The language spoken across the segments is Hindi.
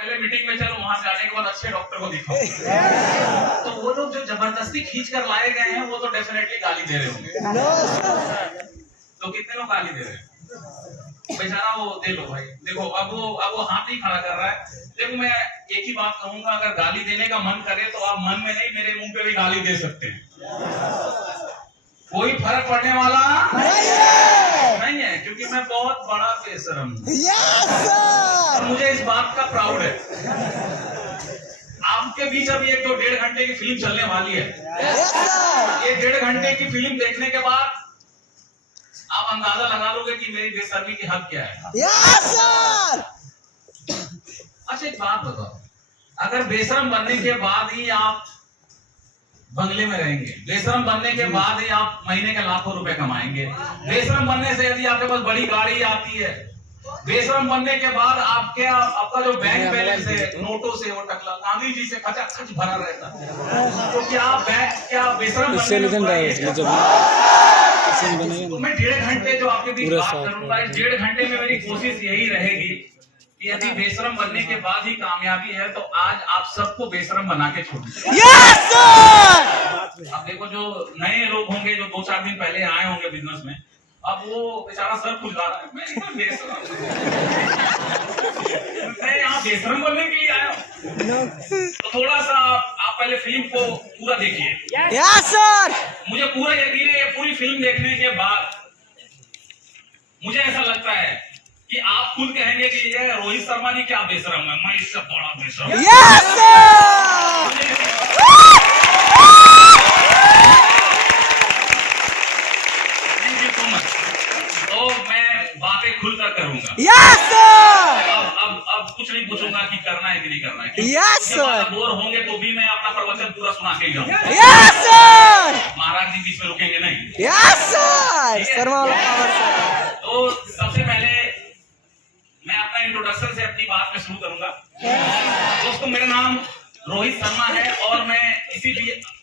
पहले मीटिंग में चलो, वहां से आने के बाद अच्छे डॉक्टर को दिखाओ। तो वो लोग जो जबरदस्ती खींच कर लाए गए हैं वो तो डेफिनेटली गाली दे रहे होंगे। तो कितने लोग गाली दे रहे हैं बेचारा? वो दे लो भाई, देखो अब वो हाथ नहीं खड़ा कर रहा है। देखो मैं एक ही बात कहूंगा, अगर गाली देने का मन करे तो आप मन में नहीं, मेरे मुंह पे भी गाली दे सकते हैं, कोई फर्क पड़ने वाला नहीं है, क्योंकि मैं बहुत बड़ा बेशरम हूं और मुझे इस बात का प्राउड है। आपके बीच अभी 1-2-1.5 घंटे की फिल्म चलने वाली है। ये 1.5 घंटे की फिल्म देखने के बाद आप अंदाजा लगा लोगे कि मेरी बेशर्मी की हद क्या है। अच्छा एक बात बताओ, अगर बेशरम बनने के बाद ही आप बंगले में रहेंगे, बेशरम बनने के बाद ही आप महीने के लाखों रुपए कमाएंगे, बेशरम बनने से यदि आपके पास बड़ी गाड़ी आती है, बेशरम बनने के बाद आपका जो बैंक बैलेंस है नोटों से वो टकला गांधी जी से खचाखच भरा रहता है, तो क्या बेशरम बनने में? तो मैं 1.5 घंटे जो आपके बीच बात करूंगा, इस 1.5 घंटे में मेरी कोशिश यही रहेगी कि यदि बेशरम बनने के बाद ही कामयाबी है तो आज आप सबको बेशरम बना के छोड़िए। अब देखो जो नए लोग होंगे जो 2-4 दिन पहले आए होंगे बिजनेस में, अब वो बेचारा सर खुलवा रहा है, मैं बेशरम मैं यहाँ बेशरम बनने के लिए आया हूँ। तो थोड़ा सा आप पहले फिल्म को पूरा देखिए। मुझे पूरा यकीन है, ये पूरी फिल्म देखने के बाद मुझे ऐसा लगता है कि आप खुद कहेंगे कि ये रोहित शर्मा जी क्या बेशरम है, मैं इससे बड़ा बेशरम। तो मैं बातें खुलकर करूंगा। अब कुछ नहीं पूछूंगा कि करना है कि नहीं करना है। बोर होंगे तो भी मैं अपना प्रवचन पूरा सुना के जाऊंगा। महाराज जी बीच में रुकेंगे नहीं। तो सबसे पहले मैं अपना इंट्रोडक्शन से अपनी बात में शुरू करूंगा। दोस्तों मेरा नाम रोहित शर्मा है और मैं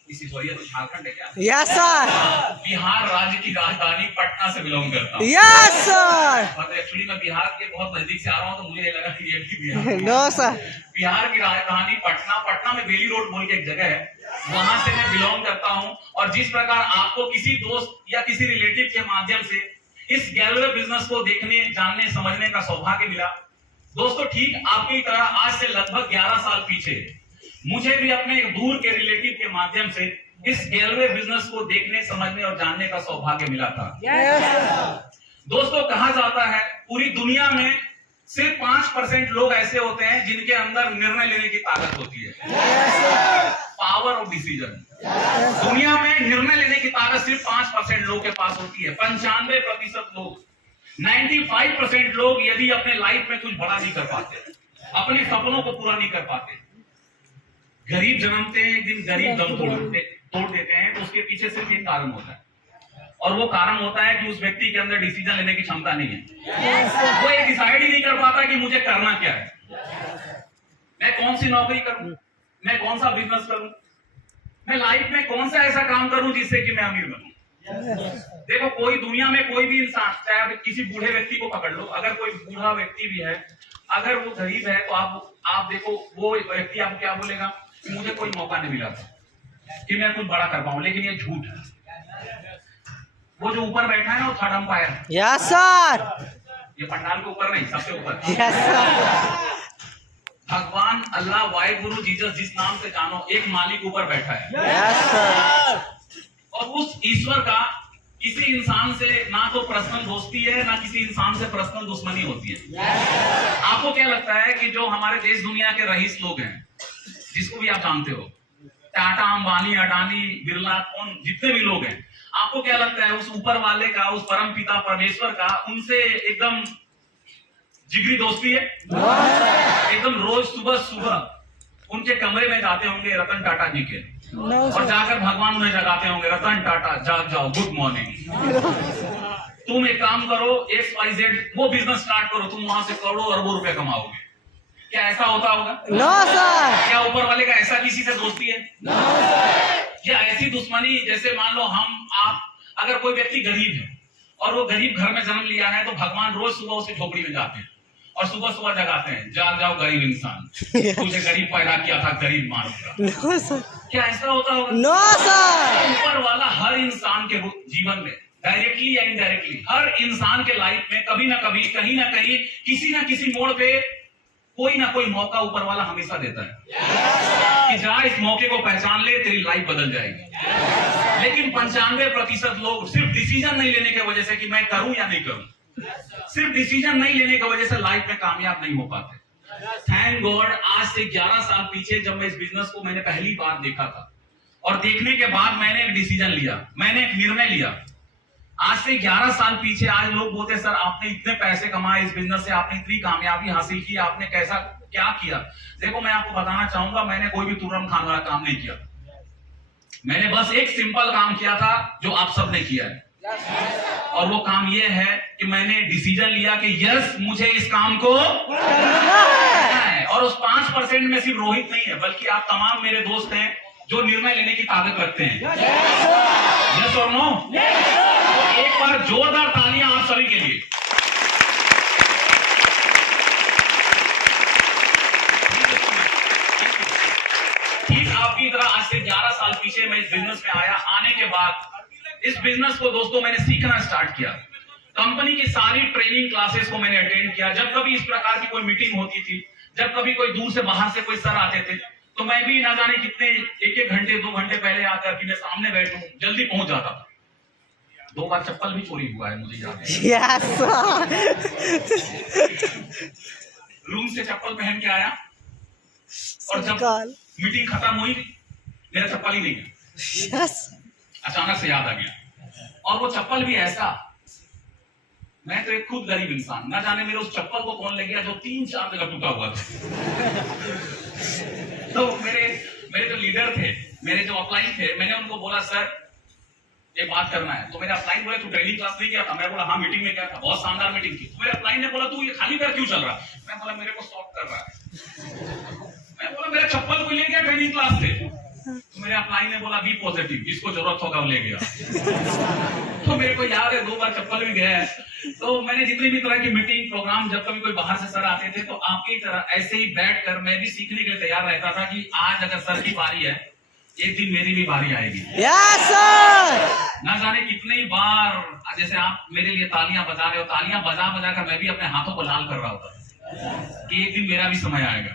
झारखंड है क्या? Yes sir. बिहार राज्य की राजधानी पटना से बिलोंग करता हूँ। Yes sir. एक्चुअली मैं बिहार के बहुत नजदीक से आ रहा हूँ, तो मुझे ये लगा कि ये भी बिहार। No sir. बिहार की राजधानी पटना में बेली रोड बोल के एक जगह है, वहां से मैं बिलोंग करता हूँ। और जिस प्रकार आपको किसी दोस्त या किसी रिलेटिव के माध्यम से इस गैलवे बिजनेस को देखने, जानने, समझने का सौभाग्य मिला, दोस्तों ठीक आपकी तरह आज से लगभग 11 साल पीछे मुझे भी अपने एक दूर के रिलेटिव के माध्यम से इस गैलवे बिजनेस को देखने, समझने और जानने का सौभाग्य मिला था। दोस्तों कहा जाता है पूरी दुनिया में सिर्फ 5% लोग ऐसे होते हैं जिनके अंदर निर्णय लेने की ताकत होती है, पावर ऑफ डिसीजन। दुनिया में निर्णय लेने की ताकत सिर्फ 5% लोग के पास होती है। 95% लोग, 95% लोग यदि अपने लाइफ में कुछ बड़ा नहीं कर पाते, अपने सपनों को पूरा नहीं कर पाते, गरीब जन्मते हैं, एक दिन गरीब दम तोड़ देते हैं, तो उसके पीछे सिर्फ एक कारण होता है, और वो कारण होता है कि उस व्यक्ति के अंदर डिसीजन लेने की क्षमता नहीं है। वो ये डिसाइड ही नहीं कर पाता कि मुझे करना क्या है, मैं कौन सी नौकरी करूं, मैं कौन सा बिजनेस करूं, मैं लाइफ में कौन सा ऐसा काम करूं जिससे कि मैं अमीर बनूं। देखो कोई दुनिया में कोई भी इंसान, चाहे आप किसी बूढ़े व्यक्ति को पकड़ लो, अगर कोई बूढ़ा व्यक्ति भी है, अगर वो गरीब है, तो आप देखो वो व्यक्ति आपको क्या बोलेगा कि मुझे कोई मौका नहीं मिला था कि मैं कुछ बड़ा कर पाऊं। लेकिन ये झूठ है। वो जो ऊपर बैठा है ना, वो थर्ड अंपायर। Yes sir. ये पंडाल के ऊपर नहीं, सबसे ऊपर। Yes sir. भगवान, अल्लाह, वाहिगुरु, जीसस, जिस नाम से जानो, एक मालिक ऊपर बैठा है। Yes sir. और उस ईश्वर का किसी इंसान से ना तो पर्सनल दोस्ती है, ना किसी इंसान से पर्सनल दुश्मनी होती है। आपको क्या लगता है कि जो हमारे देश दुनिया के रईस लोग हैं, जिसको भी आप जानते हो, टाटा, अंबानी, अडानी, बिरला, कौन, जितने भी लोग हैं, आपको क्या लगता है उस ऊपर वाले का, उस परम पिता परमेश्वर का उनसे एकदम जिगरी दोस्ती है? एकदम रोज सुबह उनके कमरे में जाते होंगे रतन टाटा जी के, और जाकर भगवान उन्हें जगाते होंगे, रतन टाटा जाग जाओ, गुड मॉर्निंग, तुम एक काम करो, XYZ वो बिजनेस स्टार्ट करो, तुम वहां से करोड़ों अरबों रुपए कमाओगे। क्या ऐसा होता होगा? No sir. क्या ऊपर वाले का ऐसा किसी से दोस्ती है? No sir. क्या ऐसी दुश्मनी, जैसे मान लो आप अगर कोई व्यक्ति गरीब है और वो गरीब घर में जन्म लिया है, तो भगवान रोज सुबह उसे झोपड़ी में जाते हैं और सुबह सुबह जगाते हैं, जाग जाओ गरीब इंसान, तुझे गरीब पैदा किया था, गरीब मारूंगा। क्या ऐसा होता होगा? No sir. ऊपर वाला हर इंसान के जीवन में डायरेक्टली या इनडायरेक्टली हर इंसान के लाइफ में कभी ना कभी, कहीं ना कहीं, किसी ना किसी मोड़ पे कोई ना कोई मौका ऊपर वाला हमेशा देता है कि जा इस मौके को पहचान ले, तेरी लाइफ बदल जाएगी। लेकिन 95% लोग सिर्फ डिसीजन नहीं लेने की वजह से कि मैं करूं या नहीं करूं, सिर्फ डिसीजन नहीं लेने की वजह से लाइफ में कामयाब नहीं हो पाते। थैंक गॉड, आज से 11 साल पीछे जब मैं इस बिजनेस को मैंने पहली बार देखा था और देखने के बाद मैंने एक डिसीजन लिया, मैंने एक निर्णय लिया। आज से 11 साल पीछे आज लोग बोलते सर आपने इतने पैसे कमाए इस बिजनेस से, आपने इतनी कामयाबी हासिल की, आपने कैसा क्या किया? देखो मैं आपको बताना चाहूंगा, मैंने कोई भी तुरंत खाने वाला काम नहीं किया। मैंने बस एक सिंपल काम किया था जो आप सबने किया है, और वो काम ये है कि मैंने डिसीजन लिया कि यस मुझे इस काम को करना है। और उस 5% में सिर्फ रोहित नहीं है, बल्कि आप तमाम मेरे दोस्त हैं जो निर्णय लेने की ताकत रखते हैं। यस और नो? तो एक बार जोरदार तालियां आप सभी के लिए। ठीक आपकी तरह आज से 11 साल पीछे मैं इस बिजनेस में आया। आने के बाद इस बिजनेस को दोस्तों मैंने सीखना स्टार्ट किया। कंपनी की सारी ट्रेनिंग क्लासेस को मैंने अटेंड किया। जब कभी इस प्रकार की कोई मीटिंग होती थी, जब कभी कोई दूर से बाहर से कोई सर आते थे, तो मैं भी ना जाने कितने 1-1 घंटे 2 घंटे पहले आकर कि मैं सामने बैठूं, जल्दी पहुंच जाता था। 2 बार चप्पल भी चोरी हुआ है मुझे याद है। यस रूम से चप्पल पहन के आया और जब मीटिंग खत्म हुई मेरा चप्पल ही नहीं है। यस अचानक से याद आ गया। और वो चप्पल भी ऐसा, मैं तो एक खुद गरीब इंसान, ना जाने मेरे उस चप्पल को कौन ले गया जो 3-4 जगह टूटा हुआ था। तो मेरे जो लीडर थे, मेरे जो अपलाइन थे, मैंने उनको बोला सर ये बात करना है। तो मेरे अपलाइन बोले तू ट्रेनिंग क्लास नहीं किया था? मैं बोला हाँ मीटिंग में गया था, बहुत शानदार मीटिंग थी। तो मेरे अपलाइन ने बोला तू ये खाली पैर क्यों चल रहा? मैं बोला मेरे को शॉक कर रहा है। मैं बोला मेरा चप्पल कोई ले गया ट्रेनिंग क्लास से। तो मेरे अपलाइन ने बोला बी पॉजिटिव, जिसको जरूरत होगा वो ले गया। तो मेरे को याद है 2 बार चप्पल भी गया है। तो मैंने जितनी भी तरह की मीटिंग प्रोग्राम, जब कभी कोई बाहर से सर आते थे तो आपकी तरह ऐसे ही बैठ कर मैं भी सीखने के लिए तैयार रहता था कि आज अगर सर की बारी है, एक दिन मेरी भी बारी आएगी। Yes sir. ना जाने कितनी बार जैसे आप मेरे लिए तालियां बजा रहे हो, तालियां बजा बजा कर मैं भी अपने हाथों को लाल कर रहा होता कि एक दिन मेरा भी समय आएगा।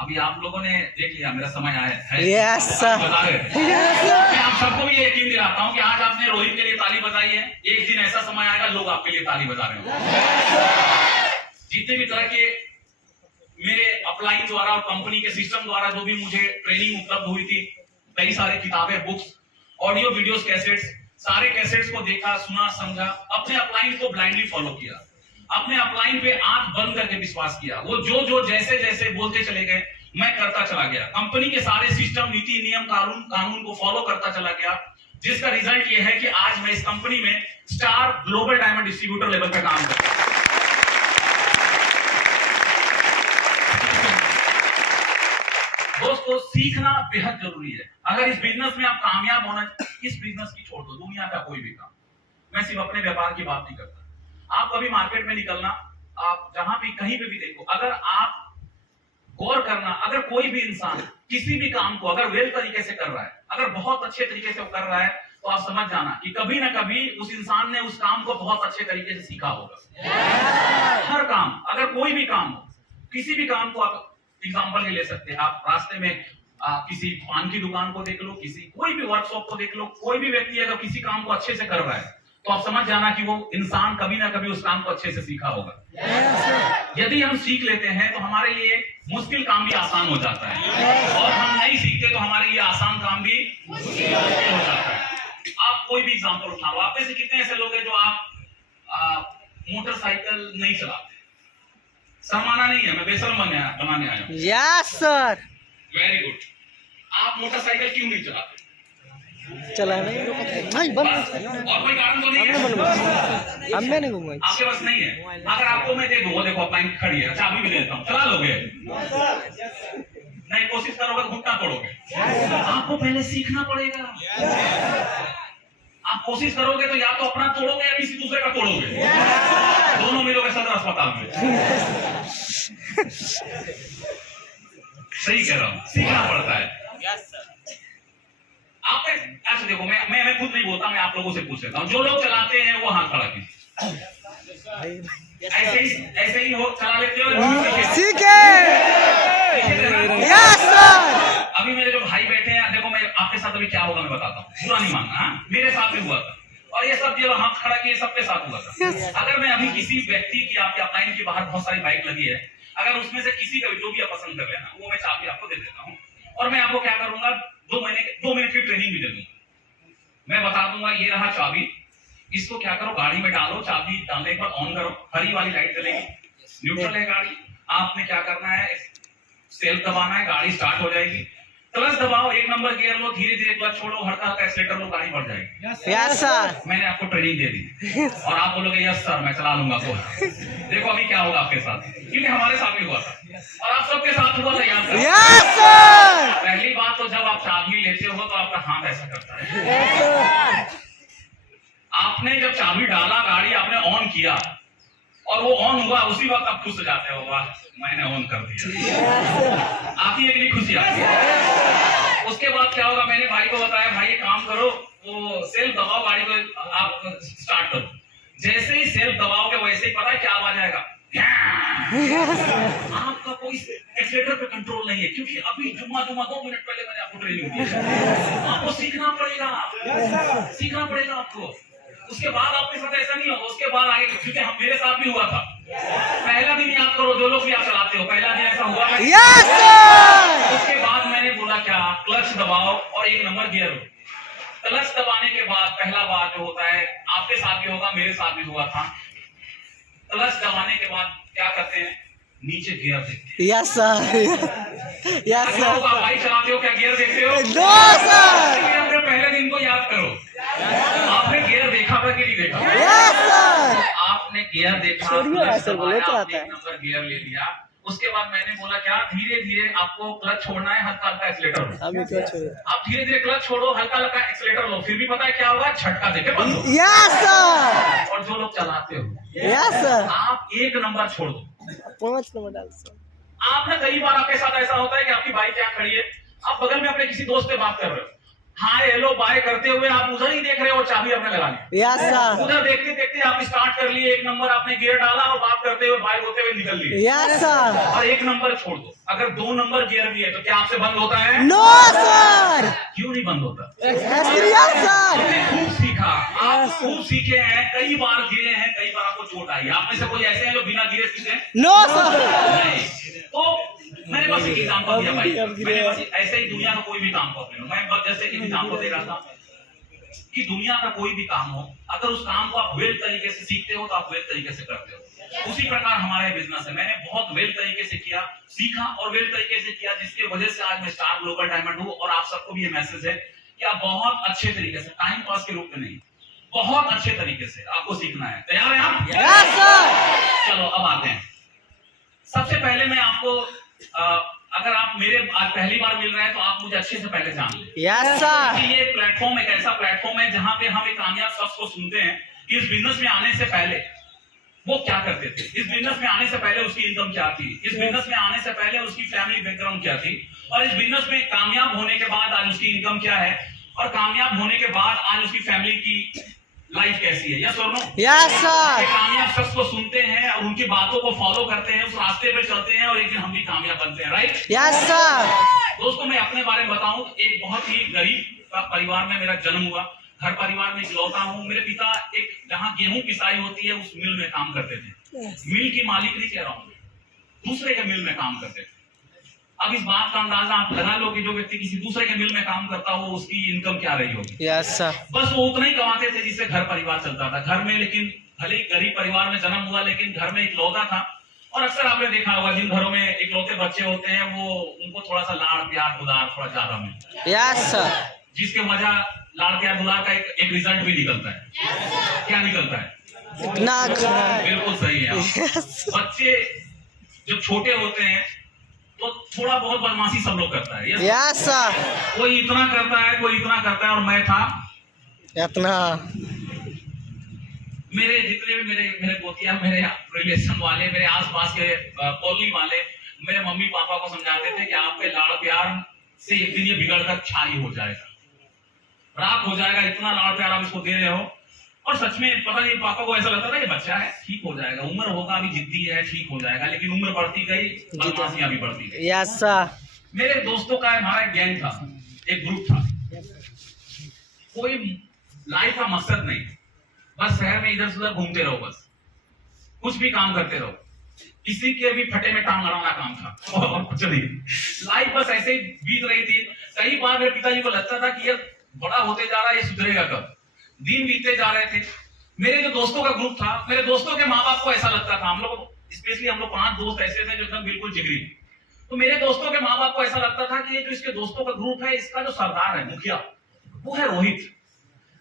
अभी आप लोगों ने देख लिया मेरा समय आया है। Yes sir. बता रहे मैं आप सबको भी ये यकीन दिलाता हूँ कि आज आपने रोहित के लिए ताली बजाई है, एक दिन ऐसा समय आएगा लोग आपके लिए ताली बजा रहे होंगे। जितने भी तरह के मेरे अपलाइन द्वारा और कंपनी के सिस्टम द्वारा जो भी मुझे ट्रेनिंग उपलब्ध हुई थी, कई सारे किताबें, बुक्स, ऑडियो वीडियोस, कैसेट्स, सारे कैसेट्स को देखा, सुना, समझा, अपने अपलाइन को ब्लाइंडली फॉलो किया, अपने अपलाइन पे आंख बंद करके विश्वास किया। वो जो जैसे जैसे बोलते चले गए मैं करता चला गया। कंपनी के सारे सिस्टम, नीति, नियम, कानून को फॉलो करता चला गया, जिसका रिजल्ट ये है कि आज मैं इस कंपनी में star global diamond distributor level पे काम करता हूं। दोस्तों सीखना बेहद जरूरी है। अगर इस बिजनेस में आप कामयाब होना, इस बिजनेस की छोड़ दो, दुनिया का कोई भी काम, मैं सिर्फ अपने व्यापार की बात नहीं करता। आप कभी मार्केट में निकलना, आप जहां भी कहीं पे भी देखो, अगर आप गौर करना, अगर कोई भी इंसान किसी भी काम को अगर वेल तरीके से कर रहा है, अगर बहुत अच्छे तरीके से वो कर रहा है, तो आप समझ जाना कि कभी ना कभी उस इंसान ने उस काम को बहुत अच्छे तरीके से सीखा होगा। हर काम, अगर कोई भी काम हो, किसी भी काम को आप एग्जाम्पल ले सकते हैं। आप रास्ते में किसी पान की दुकान को देख लो, कोई भी वर्कशॉप को देख लो, कोई भी व्यक्ति अगर किसी काम को अच्छे से कर रहा है, तो आप समझ जाना कि वो इंसान कभी ना कभी उस काम को अच्छे से सीखा होगा। यदि हम सीख लेते हैं तो हमारे लिए मुश्किल काम भी आसान हो जाता है, और हम नहीं सीखते तो हमारे लिए आसान काम भी मुश्किल हो जाता है। आप कोई भी एग्जाम्पल उठाओ, आप में से कितने ऐसे लोग हैं जो आप मोटरसाइकिल नहीं चलाते? शर्माना नहीं है, मैं बेशर्म बनाने आया हूँ। Yes sir. Very good. आप मोटरसाइकिल क्यों नहीं चलाते? चलाने नहीं बंद, और कोई कारण तो नहीं है? अब मैं नहीं घूमूंगा, आपके पास नहीं है। अगर आपको मैं दे दूं, वो देखो अपलाइन खड़ी है, चाबी भी देता हूँ, चला लोगे? नहीं, कोशिश करोगे तो घुटना तोड़ोगे। आपको पहले सीखना पड़ेगा। आप कोशिश करोगे तो या तो अपना तोड़ोगे या किसी दूसरे का तोड़ोगे, दोनों मिलोगे सदर अस्पताल में। सही कह रहा हूँ, सीखना पड़ता है। आप ऐसे देखो, मैं खुद नहीं बोलता, मैं आप लोगों से पूछ लेता हूँ, जो लोग चलाते हैं वो हाथ खड़ा कीजिए। ऐसे ही हो, चला लेते हो, सीखे। Yes sir. अभी मेरे जो भाई बैठे हैं, देखो मैं आपके साथ अभी क्या होगा मैं बताता हूँ, बुरा नहीं मानना। हाँ, मेरे साथ भी हुआ था, और ये सब जो हाथ खड़ा किए सबके साथ हुआ था। अगर मैं अभी किसी व्यक्ति की, आपके अपलाइन के बाहर बहुत सारी बाइक लगी है, अगर उसमें से किसी का जो भी आप पसंद कर लेना, वो मैं चाबी आपको दे देता हूँ, और मैं आपको क्या करूंगा, 2 मिनट की ट्रेनिंग भी दे दूंगा। मैं बता दूंगा, ये रहा चाबी, इसको क्या करो, गाड़ी में डालो, चाबी डालने के बाद ऑन करो, हरी वाली लाइट जलेगी, न्यूट्रल है गाड़ी, आपने क्या करना है, सेल्फ दबाना है, गाड़ी स्टार्ट हो जाएगी। क्लच दबाओ, 1 नंबर गियर लो, धीरे धीरे क्लच छोड़ो, हल्का हल्का एक्सीलेटर लो, गाड़ी बढ़ जाएगी। Yes sir. मैंने आपको ट्रेनिंग दे दी, और आप बोलोगे यस सर मैं चला लूंगा। तो देखो अभी क्या होगा आपके साथ, क्योंकि हमारे साथ भी हुआ था और आप सबके साथ हुआ था, याद करो। Yes sir. पहली बात तो जब आप चाबी लेते हो तो आपका हाथ ऐसा करता है। आपने जब चाबी डाला, गाड़ी आपने ऑन किया और वो ऑन हुआ, उसी वक्त आप खुश हो जाते हो, वाह मैंने ऑन कर दिया। आती है कि नहीं खुशी आती है। उसके बाद क्या होगा, मैंने भाई को बताया, भाई काम करो, वो सेल्फ दबाओ, गाड़ी को आप स्टार्ट करो। जैसे ही सेल्फ दबाओगे वैसे ही पता है क्या आवाज आएगा, आपका कोई एक्सीलेटर पे कंट्रोल नहीं है, क्योंकि अभी जुम्मा 2 मिनट पहले मैंने आपको ट्रेनिंग दी। आपको सीखना पड़ेगा आपको। उसके बाद आपके साथ ऐसा नहीं होगा, उसके बाद आगे, क्योंकि मेरे साथ भी हुआ था। पहला दिन याद करो, जो लोग भी आप चलाते हो, पहला दिन ऐसा हुआ। Yes sir. उसके बाद मैंने बोला क्या, क्लच दबाओ और 1 नंबर गियर लो। क्लच दबाने के बाद पहला बार जो होता है, आपके साथ भी होगा, मेरे साथ भी हुआ था, क्लच दबाने के बाद क्या करते हैं, नीचे गियर देखते हैं। Yes sir. Yes sir. भाई चलाते हो क्या गियर देखते हो? No sir. अपने पहले दिन को याद करो, आपने गियर देखा था कि नहीं देखा? Yes sir. आपने गियर देखा, ऐसे बोले तो आता है। 1 नंबर गियर ले लिया। उसके बाद मैंने बोला क्या, धीरे धीरे आपको क्लच छोड़ना है, हल्का हल्का एक्सीलेटर लो। आप धीरे धीरे क्लच छोड़ो, हल्का हल्का एक्सीलेटर लो, फिर भी पता है क्या होगा, झटका देके बंद हो। Yes sir. और जो लोग चलाते हो, यस सर। आप 1 नंबर छोड़ दो। 5 नंबर डाल सर। आप ना, कई बार आपके साथ ऐसा होता है कि आपकी बाइक क्या खड़ी है, आप बगल में अपने किसी दोस्त से बात कर रहे हो, हाय हेलो बाय करते हुए आप उधर ही देख रहे हो, चाबी आपने लगा ली। Yes sir. उधर देखते देखते आप स्टार्ट कर लिए, 1 नंबर आपने गियर डाला और बात करते हुए बाय होते हुए निकल लिए। Yes sir. और 1 नंबर छोड़ दो, अगर 2 नंबर गियर भी है तो क्या आपसे बंद होता है? No sir. क्यों नहीं बंद होता? Experience sir. आपने खूब सीखा, आप खूब सीखे हैं, कई बार गिरे हैं, कई बार आपको चोट आई। आप में से कोई ऐसे हैं जो बिना गिरे सीखे? No sir. नहीं। तो मैंने बस एक एग्जांपल दिया भाई, मैंने बस ऐसे ही दुनिया का कोई भी काम कर लो, मैं बस जैसे एक एग्जांपल दे रहा था कि दुनिया का कोई भी काम हो, अगर उस काम को आप वेल तरीके से सीखते हो तो आप वेल तरीके से करते हो। उसी प्रकार हमारे बिजनेस है, मैंने बहुत वेल तरीके से किया, सीखा और वेल तरीके से किया, जिसकी वजह से आज मैं स्टार ग्लोबल डायमंड हूँ। और आप सबको भी ये मैसेज है कि आप बहुत अच्छे तरीके से, टाइम पास के रूप में नहीं, बहुत अच्छे तरीके से आपको सीखना है। तैयार है आप? Yes sir. चलो अब आते हैं। सबसे पहले मैं आपको, अगर आप मेरे आज पहली बार मिल रहे हैं तो आप मुझे अच्छे से पहले जान लें। Yes sir. ये प्लेटफॉर्म एक ऐसा प्लेटफॉर्म है जहां पे हम एक कामयाब शख्स को सुनते हैं कि इस बिजनेस में आने से पहले वो क्या करते थे, इस बिजनेस में आने से पहले उसकी इनकम क्या थी, इस बिजनेस में आने से पहले उसकी फैमिली बैकग्राउंड क्या थी, और इस बिजनेस में कामयाब होने के बाद आज उसकी इनकम क्या है, और कामयाब होने के बाद आज उसकी फैमिली की लाइफ कैसी है। यस और नो? Yes sir. कामयाब शख्स को सुनते हैं और उनकी बातों को फॉलो करते हैं, उस रास्ते पे चलते हैं और एक दिन हम भी कामयाब बनते हैं। राइट? Yes sir. दोस्तों मैं अपने बारे में बताऊं, एक बहुत ही गरीब परिवार में मेरा जन्म हुआ, घर परिवार में इकलौता हूं। मेरे पिता एक, जहां गेहूं पिसाई होती है उस मिल में काम करते थे। मिल की मालिक नहीं कह रहा हूं, दूसरे के मिल में काम करते थे। अब इस बात का अंदाजा आप लगा लो कि जो व्यक्ति किसी दूसरे के मिल में काम करता हो उसकी इनकम क्या रही होगी। Yes sir. बस वो उतना ही कमाते थे जिससे घर परिवार चलता था घर में। लेकिन भले ही गरीब परिवार में जन्म हुआ, लेकिन घर में इकलौता था। और अक्सर आपने देखा होगा जिन घरों में इकलौते बच्चे होते हैं वो, उनको थोड़ा सा लाड़ प्यार दुलार थोड़ा ज्यादा मिलता है। Yes sir. जिसके वजह लाड़ प्यार दुलार का एक रिजल्ट भी निकलता है। क्या निकलता है? बिल्कुल सही है। बच्चे जब छोटे होते हैं तो थोड़ा बहुत बदमाशी सब लोग करता है। Yes sir. कोई इतना करता है, कोई इतना करता है। और मैं था इतना मेरे जितने भी मेरे पोतिया, मेरे रिलेशन वाले, मेरे आसपास के कॉलोनी वाले मेरे मम्मी पापा को समझाते थे कि आपके लाड़ प्यार से एक दिन ये बिगड़ कर छाई हो जाएगा, राख हो जाएगा, इतना लाड़ प्यार आप इसको दे रहे हो। और सच में पता नहीं, पापा को ऐसा लगता था कि बच्चा है, ठीक हो जाएगा, उम्र होगा, अभी जिद्दी है, ठीक हो जाएगा। लेकिन उम्र बढ़ती गई, बदमाशियां भी बढ़ती गई। Yes sir. मेरे दोस्तों का हमारा एक गैंग था, एक ग्रुप था, कोई लाइफ का मकसद नहीं, बस शहर में इधर से उधर घूमते रहो, बस कुछ भी काम करते रहो, किसी के भी फटे में टांग अड़ाना काम था और कुछ नहीं। लाइफ बस ऐसे ही बीत रही थी। कई बार मेरे पिताजी को लगता था कि ये बड़ा होते जा रहा है, ये सुधरेगा कब। दिन बीतते जा रहे थे। मेरे जो दोस्तों का ग्रुप था, मेरे दोस्तों के माँ बाप को ऐसा लगता था, हम लोग स्पेशली हम लोग 5 दोस्त ऐसे थे जो एकदम बिल्कुल जिगरी। तो मेरे दोस्तों के माँ बाप को ऐसा लगता था कि ये जो इसके दोस्तों का ग्रुप है, इसका जो सरदार है, मुखिया, वो है रोहित।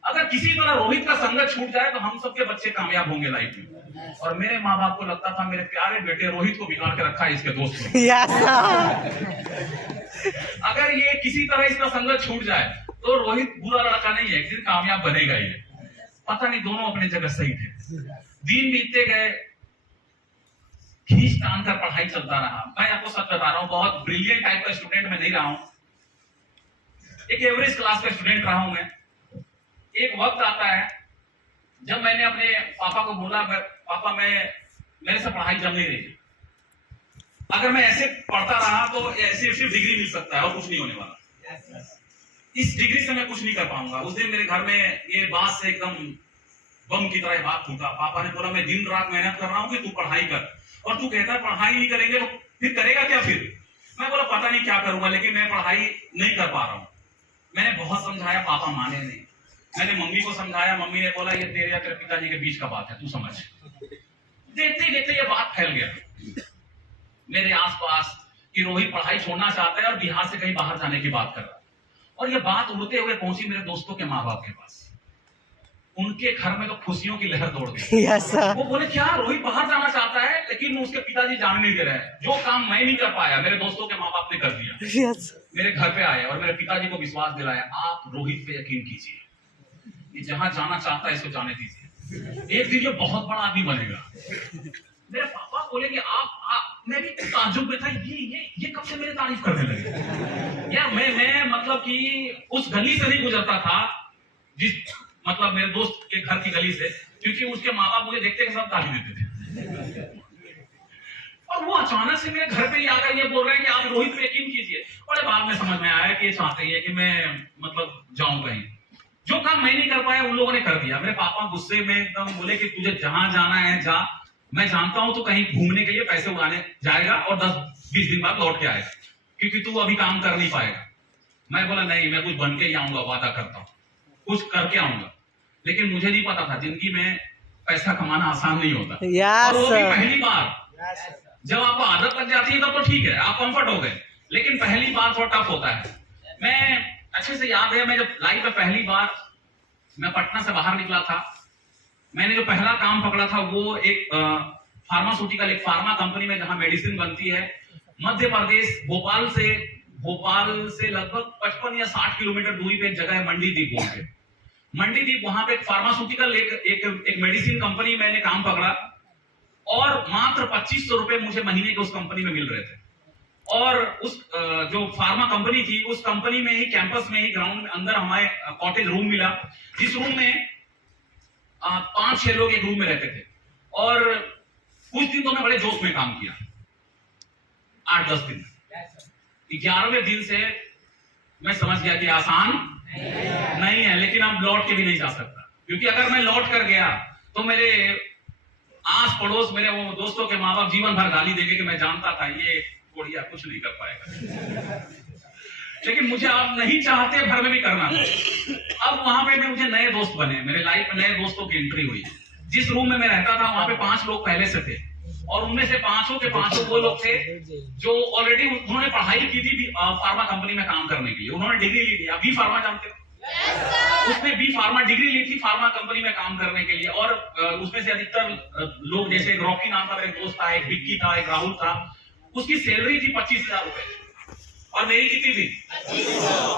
अगर किसी तरह रोहित का संगत छूट जाए तो हम सबके बच्चे कामयाब होंगे लाइफ में। और मेरे माँ बाप को लगता था मेरे प्यारे बेटे रोहित को बिगाड़ के रखा है इसके दोस्त ने। Yes sir. अगर ये किसी तरह इसका संगत छूट जाए तो रोहित बुरा लड़का नहीं है, एक दिन कामयाब बनेगा ये। पता नहीं, दोनों अपनी जगह सही थे। दिन बीतते गए, खींच तान कर पढ़ाई चलता रहा। मैं आपको सच बता रहा हूँ, बहुत ब्रिलियंट टाइप का स्टूडेंट मैं नहीं रहा हूँ, एक एवरेज क्लास का स्टूडेंट रहा हूं मैं। एक वक्त आता है जब मैंने अपने पापा को बोला, पापा मेरे से पढ़ाई जम नहीं रही, अगर मैं ऐसे पढ़ता रहा तो ऐसे सिर्फ डिग्री मिल सकता है और कुछ नहीं होने वाला। इस डिग्री से मैं कुछ नहीं कर पाऊंगा। उस दिन मेरे घर में ये बात से एकदम बम की तरह बात फूटा। पापा ने बोला, मैं दिन रात मेहनत कर रहा हूँ कि तू पढ़ाई कर, और तू कहता है पढ़ाई नहीं करेंगे तो फिर करेगा क्या फिर? मैं बोला पता नहीं क्या करूंगा, लेकिन मैं पढ़ाई नहीं कर पा रहा हूँ। मैंने बहुत समझाया, पापा माने नहीं। मैंने मम्मी को समझाया, मम्मी ने बोला ये तेरे या तेरे पिताजी के बीच का बात है, तू समझ। देखते देखते ये बात फैल गया मेरे आसपास कि रोहित पढ़ाई छोड़ना चाहता है और बिहार से कहीं बाहर जाने की बात कर रहा है। और ये बात उड़ते हुए पहुंची मेरे दोस्तों के माँ बाप के पास। उनके घर में तो खुशियों की लहर दौड़ गई। Yes sir. वो बोले क्या रोहित बाहर जाना चाहता है, लेकिन उसके पिताजी जाने नहीं दे रहे हैं। जो काम मैं नहीं कर पाया, मेरे दोस्तों के माँ बाप ने कर दिया। यस। मेरे घर पे आए और मेरे पिताजी को विश्वास दिलाया, आप रोहित पे यकीन कीजिए, ये जहां जाना चाहता है इसको जाने दीजिए, एक दिन ये बहुत बड़ा आदमी बनेगा। मेरे पापा बोले कि आप मैं भी ताज्जुब में था, ये कब से मेरी तारीफ करने लगे। यार मैं मतलब कि उस गली से नहीं गुजरता था, जिस मतलब मेरे दोस्त के घर की गली से, क्योंकि उसके माँ बाप मुझे देखते के सब ताली देते थे। और वो अचानक से मेरे घर पे ही आकर ये बोल रहे हैं कि आप रोहित पे यकीन कीजिए। और बाद में समझ में आया कि ये चाहते हैं कि मैं मतलब जाऊं कहीं। जो काम मैं नहीं कर पाया उन लोगों ने कर दिया। मेरे पापा गुस्से में एकदम बोले कि तुझे जहां जाना है जा, मैं जानता हूं तो कहीं घूमने के लिए पैसे उड़ाने जाएगा और 10-20 दिन बाद लौट के आएगा, क्योंकि तू अभी काम कर नहीं पाएगा। मैं बोला नहीं, मैं कुछ बन के ही आऊंगा, वादा करता हूँ, कुछ करके आऊंगा। लेकिन मुझे नहीं पता था जिंदगी में पैसा कमाना आसान नहीं होता। यस और वो भी सर। पहली बार। जब आपको आदत लग जाती है तब तो ठीक है, आप कंफर्ट हो गए, लेकिन पहली बार थोड़ा टफ होता है। मैं अच्छे से याद है, मैं जब लाइफ में पहली बार मैं पटना से बाहर निकला था, मैंने जो पहला काम पकड़ा था वो एक फार्मास्यूटिकल, एक फार्मा कंपनी में जहां मेडिसिन बनती है, मध्य प्रदेश भोपाल से लगभग 55 या 60 किलोमीटर दूरी पे एक जगह है मंडीदीप बोल के। मंडीदीप, वहां पे एक फार्मास्यूटिकल एक मेडिसिन कंपनी मैंने काम पकड़ा और मात्र 2500 रुपए मुझे महीने के उस कंपनी में मिल रहे थे। और उस जो फार्मा कंपनी थी, उस कंपनी में ही कैंपस में ही ग्राउंड में अंदर हमारे कॉटेज रूम मिला, जिस रूम में 5-6 लोग एक रूम में रहते थे। और कुछ दिन तो मैं बड़े जोश में काम किया, 8-10 दिन। 11वें दिन से मैं समझ गया कि आसान नहीं है, लेकिन अब लौट के भी नहीं जा सकता, क्योंकि अगर मैं लौट कर गया तो मेरे आस पड़ोस, मेरे वो दोस्तों के माँ बाप जीवन भर गाली देंगे कि मैं जानता था ये कोड़िया कुछ नहीं कर पाएगा। लेकिन मुझे आप नहीं चाहते घर में भी करना था। अब वहां पे मुझे नए दोस्त बने, मेरे लाइफ में नए दोस्तों की एंट्री हुई। जिस रूम में मैं रहता था वहां पे 5 लोग पहले से थे, और उनमें से 5 के 5 वो लोग थे जो ऑलरेडी उन्होंने पढ़ाई की थी फार्मा कंपनी में काम करने के लिए। उन्होंने डिग्री ली थी, अभी फार्मा जानते हो, उसने बी फार्मा डिग्री ली थी फार्मा कंपनी में काम करने के लिए। और उसमें से अधिकतर लोग, जैसे रॉकी नाम का मेरा दोस्त था, एक विक्की था, एक राहुल था, उसकी सैलरी थी 25,000 रुपए। और मेरी कितनी थी?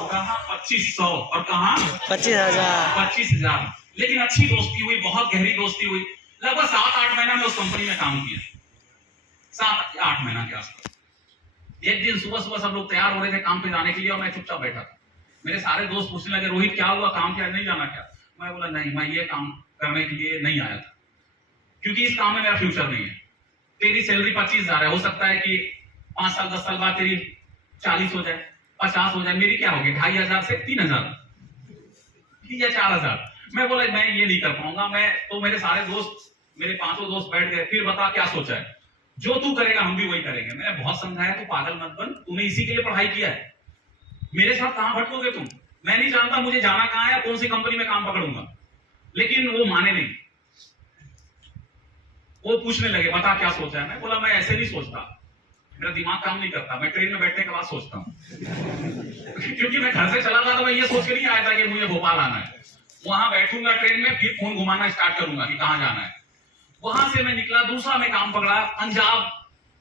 कहाँ 2500 और कहाँ 25,000। 25,000। लेकिन अच्छी दोस्ती हुई, बहुत गहरी दोस्ती हुई। लगभग 7-8 महीना में उस कंपनी में काम किया, 7-8 महीना के आसपास। एक दिन सुबह सुबह सब लोग तैयार हो रहे थे काम पे जाने के लिए और मैं चुपचाप बैठा था। मेरे सारे दोस्त पूछने लगे, रोहित क्या हुआ, काम क्या, नहीं जाना क्या? मैं बोला नहीं, मैं ये काम करने के लिए नहीं आया था, क्योंकि इस काम में मेरा फ्यूचर नहीं है। तेरी सैलरी 25,000 है, हो सकता है कि 5 साल 10 साल बाद तेरी 40 हो जाए, 50 हो जाए, मेरी क्या होगी 2,500 से 3,000 या 4,000। मैं बोला मैं ये नहीं कर पाऊंगा। मैं तो मेरे सारे दोस्त, मेरे 5 दोस्त बैठ गए, फिर बता क्या सोचा है? जो तू करेगा हम भी वही करेंगे। मैंने बहुत समझाया, तू पागल मत बन, तूने इसी के लिए पढ़ाई किया है, मेरे साथ कहां भटकोगे तुम? मैं नहीं जानता मुझे जाना कहां है, कौन सी कंपनी में काम पकड़ूंगा। लेकिन वो माने नहीं, वो पूछने लगे बता क्या सोचा है? मैं बोला मैं ऐसे नहीं सोचता, मेरा दिमाग काम नहीं करता, मैं ट्रेन में बैठने के बाद सोचता हूँ। क्योंकि मैं घर से चला था तो मैं ये सोच के नहीं आया था कि मुझे भोपाल आना है। वहां बैठूंगा ट्रेन में, फिर फोन घुमाना स्टार्ट करूंगा कि कहां जाना है। वहां से मैं निकला, दूसरा मैं काम पकड़ा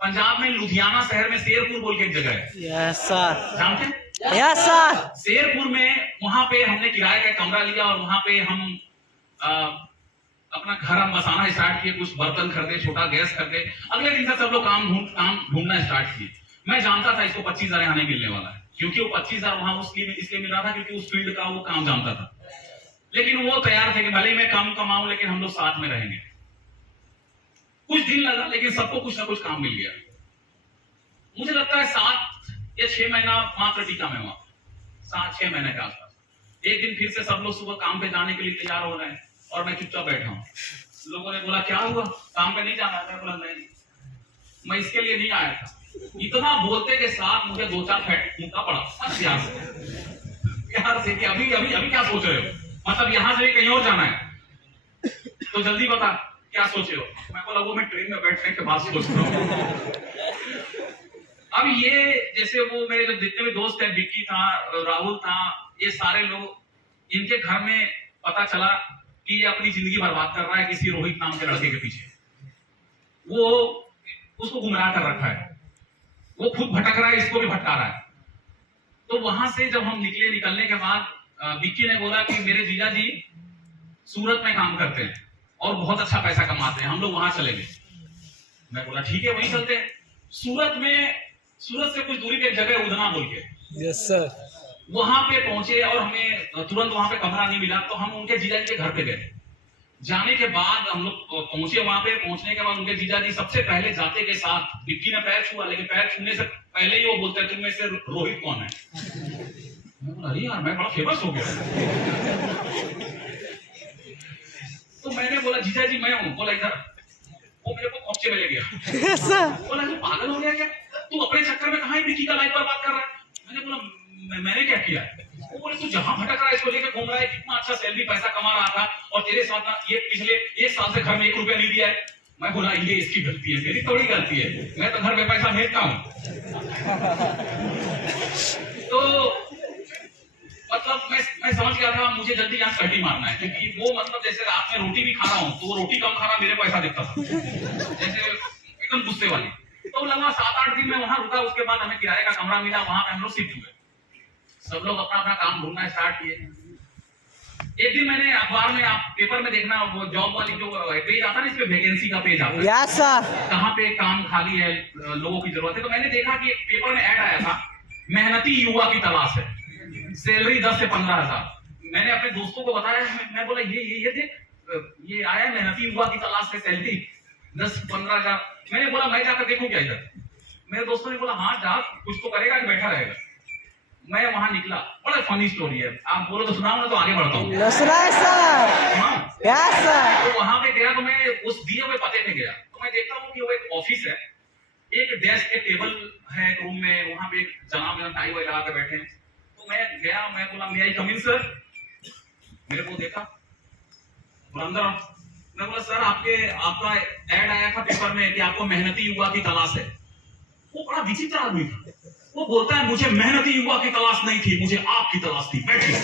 पंजाब में लुधियाना शहर में शेरपुर बोल के एक जगह है, यस सर। जानते हैं? Yes sir. शेरपुर में वहां पे हमने किराए का कमरा लिया और वहां पे हम अपना घर हम बसाना स्टार्ट किए, कुछ बर्तन खरीदे, छोटा गैस खरीदे। अगले दिन से सब लोग काम ढूंढना स्टार्ट किए। मैं जानता था इसको 25,000 यहाँ नहीं मिलने वाला है, क्योंकि वो 25,000 वहां इसलिए मिल रहा था क्योंकि उस फील्ड का वो काम जानता था। लेकिन वो तैयार थे कि भले ही मैं कम कमाऊं लेकिन हम लोग साथ में रहेंगे। कुछ दिन लगा लेकिन सबको कुछ ना कुछ काम मिल गया। मुझे लगता है 7 या 6 महीना मात्र टीका में वहां, 7-6 महीने के आसपास। एक दिन फिर से सब लोग सुबह काम पे जाने के लिए तैयार हो रहे हैं और मैं चुपचाप बैठा हूँ। लोगों ने बोला क्या हुआ, काम पे नहीं जाना था? बोला नहीं, मैं इसके लिए नहीं आया था। इतना बोलते के साथ मुझे 2-4 फूंका पड़ा प्यार से कि अभी अभी अभी क्या सोच रहे हो, मतलब यहाँ से कहीं और जाना है तो जल्दी बता क्या सोचे हो? मैं बोला वो मैं ट्रेन में बैठने के बाद सोच रहा हूँ। अब ये जैसे वो मेरे जो जितने भी दोस्त हैं, विक्की था, राहुल था, ये सारे लोग, इनके घर में पता चला कि ये अपनी जिंदगी बर्बाद कर रहा है किसी रोहित नाम के लड़के के पीछे। वो उसको गुमराह कर रखा है, वो खुद भटक रहा है, इसको भी भटका रहा है। तो वहां से जब हम निकलने के बाद विक्की ने बोला कि मेरे जीजा जी सूरत में काम करते हैं और बहुत अच्छा पैसा कमाते हैं, हम लोग वहां चले गए। मैं बोला ठीक है वहीं चलते हैं। सूरत से कुछ दूरी पे एक जगह उधना बोल के, यस सर। वहां पे पहुंचे और हमें तुरंत वहां पे कमरा नहीं मिला तो हम उनके जीजा जी के घर पे गए। जाने के बाद हम लोग पहुंचे वहां पे, पहुंचने के बाद उनके जीजा जी सबसे पहले जाते के साथ विक्की ने पैर छुआ, लेकिन पैर छूने से पहले ही वो बोलते हैं तुम में से रोहित कौन है? मैं बोला अरे यार मैं बड़ा फेमस हो गया। तो मैंने बोला जीजा जी मैं हूँ। बोला इधर। वो मेरे को खोपचे में ले गया। Yes sir. बोला तू पागल हो गया क्या, तू अपने चक्कर में कहाँ विक्की का लाइफ पर बात कर रहा है? मैंने बोला मैंने क्या किया? वो बोले तू जहां भटक रहा है इसको लेकर घूम रहा है, कितना अच्छा सैलरी पैसा कमा रहा था और तेरे साथ ना ये पिछले 1 साल से घर में 1 रुपया नहीं दिया है। मैं बोला ये इसकी गलती है, मेरी थोड़ी गलती है, मैं तो घर में पैसा भेजता हूँ। तो मतलब मैं समझ गया था मुझे जल्दी यहाँ कटी मारना है, क्योंकि वो मतलब जैसे रात में रोटी भी खा रहा हूँ तो वो रोटी कम खा रहा, मेरे पैसा देता था जैसे एकदम गुस्से वाली। तो लगा 7-8 दिन में वहां रुका। उसके बाद हमें किराए का कमरा मिला, वहां पे हम लोग शिफ्ट हुए। सब लोग अपना अपना काम ढूंढना स्टार्ट किए। एक दिन मैंने अखबार में, आप पेपर में देखना, वो जॉब वाली जो पेज आता है ना, इस पे वैकेंसी का पेज आता है, यस सर। कहाँ पे काम खाली है, लोगों की जरूरत है। तो मैंने देखा कि एक पेपर में ऐड आया था, मेहनती युवा की तलाश है, सैलरी 10 से 15,000। मैंने अपने दोस्तों को बताया, मैं बोला ये देख, ये आया है मेहनती युवा की तलाश है, सैलरी 10-15,000। मैंने बोला मैं जाकर देखूं क्या इधर? मेरे दोस्तों ने बोला हाँ जा, कुछ तो करेगा कि बैठा रहेगा। मैं वहां निकला, बड़ा फनी स्टोरी है, आप बोलो तो सुनाओ ना तो आगे बढ़ता हूँ। Yes sir. तो वहां पे गया तो मैं उस दिए हुए पते पे गया, तो मैं देखता हूँ कि वो एक ऑफिस है, एक डेस्क, एक टेबल है एक रूम में, वहां पे एक जनाब टाई वाई लगा के बैठे हैं। तो मैं गया, मैं बोला मे आई कम इन सर? मेरे को देखा, बोला अंदर। मैं बोला सर आपका ऐड आया था पेपर में कि आपको मेहनती युवा की तलाश है। वो बड़ा विचित्र आदमी था, वो बोलता है मुझे मेहनती युवा की तलाश नहीं थी, मुझे आपकी तलाश थी, बैठिए।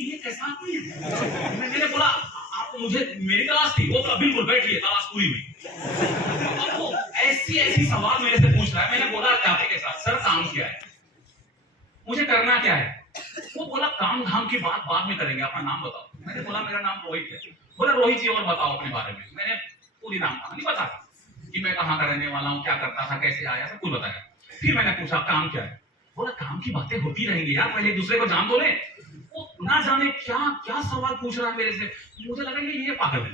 ये कैसा आदमी है? मैंने बोला आपको मुझे मेरी तलाश थी, वो तो बिल्कुल बैठिए, तलाश पूरी हुई। अब वो ऐसी ऐसी सवाल मेरे से पूछ रहा है। मैंने बोला जाते के साथ, सर काम क्या है, मुझे करना क्या है? वो बोला काम धाम की बात बाद में करेंगे, अपना नाम बताओ। मैंने बोला मेरा नाम रोहित है। बोला रोहित जी और बताओ अपने बारे में। मैंने पूरी नाम कहानी बताया कि मैं कहाँ का रहने वाला हूँ, क्या करता था, कैसे आया, सब कुछ बताया। फिर मैंने पूछा काम क्या है? बोला काम की बातें होती रहेंगी यार, पहले एक दूसरे को जान दो ले। वो ना जाने क्या क्या सवाल पूछ रहा है मेरे से, मुझे लगा ये पागल है।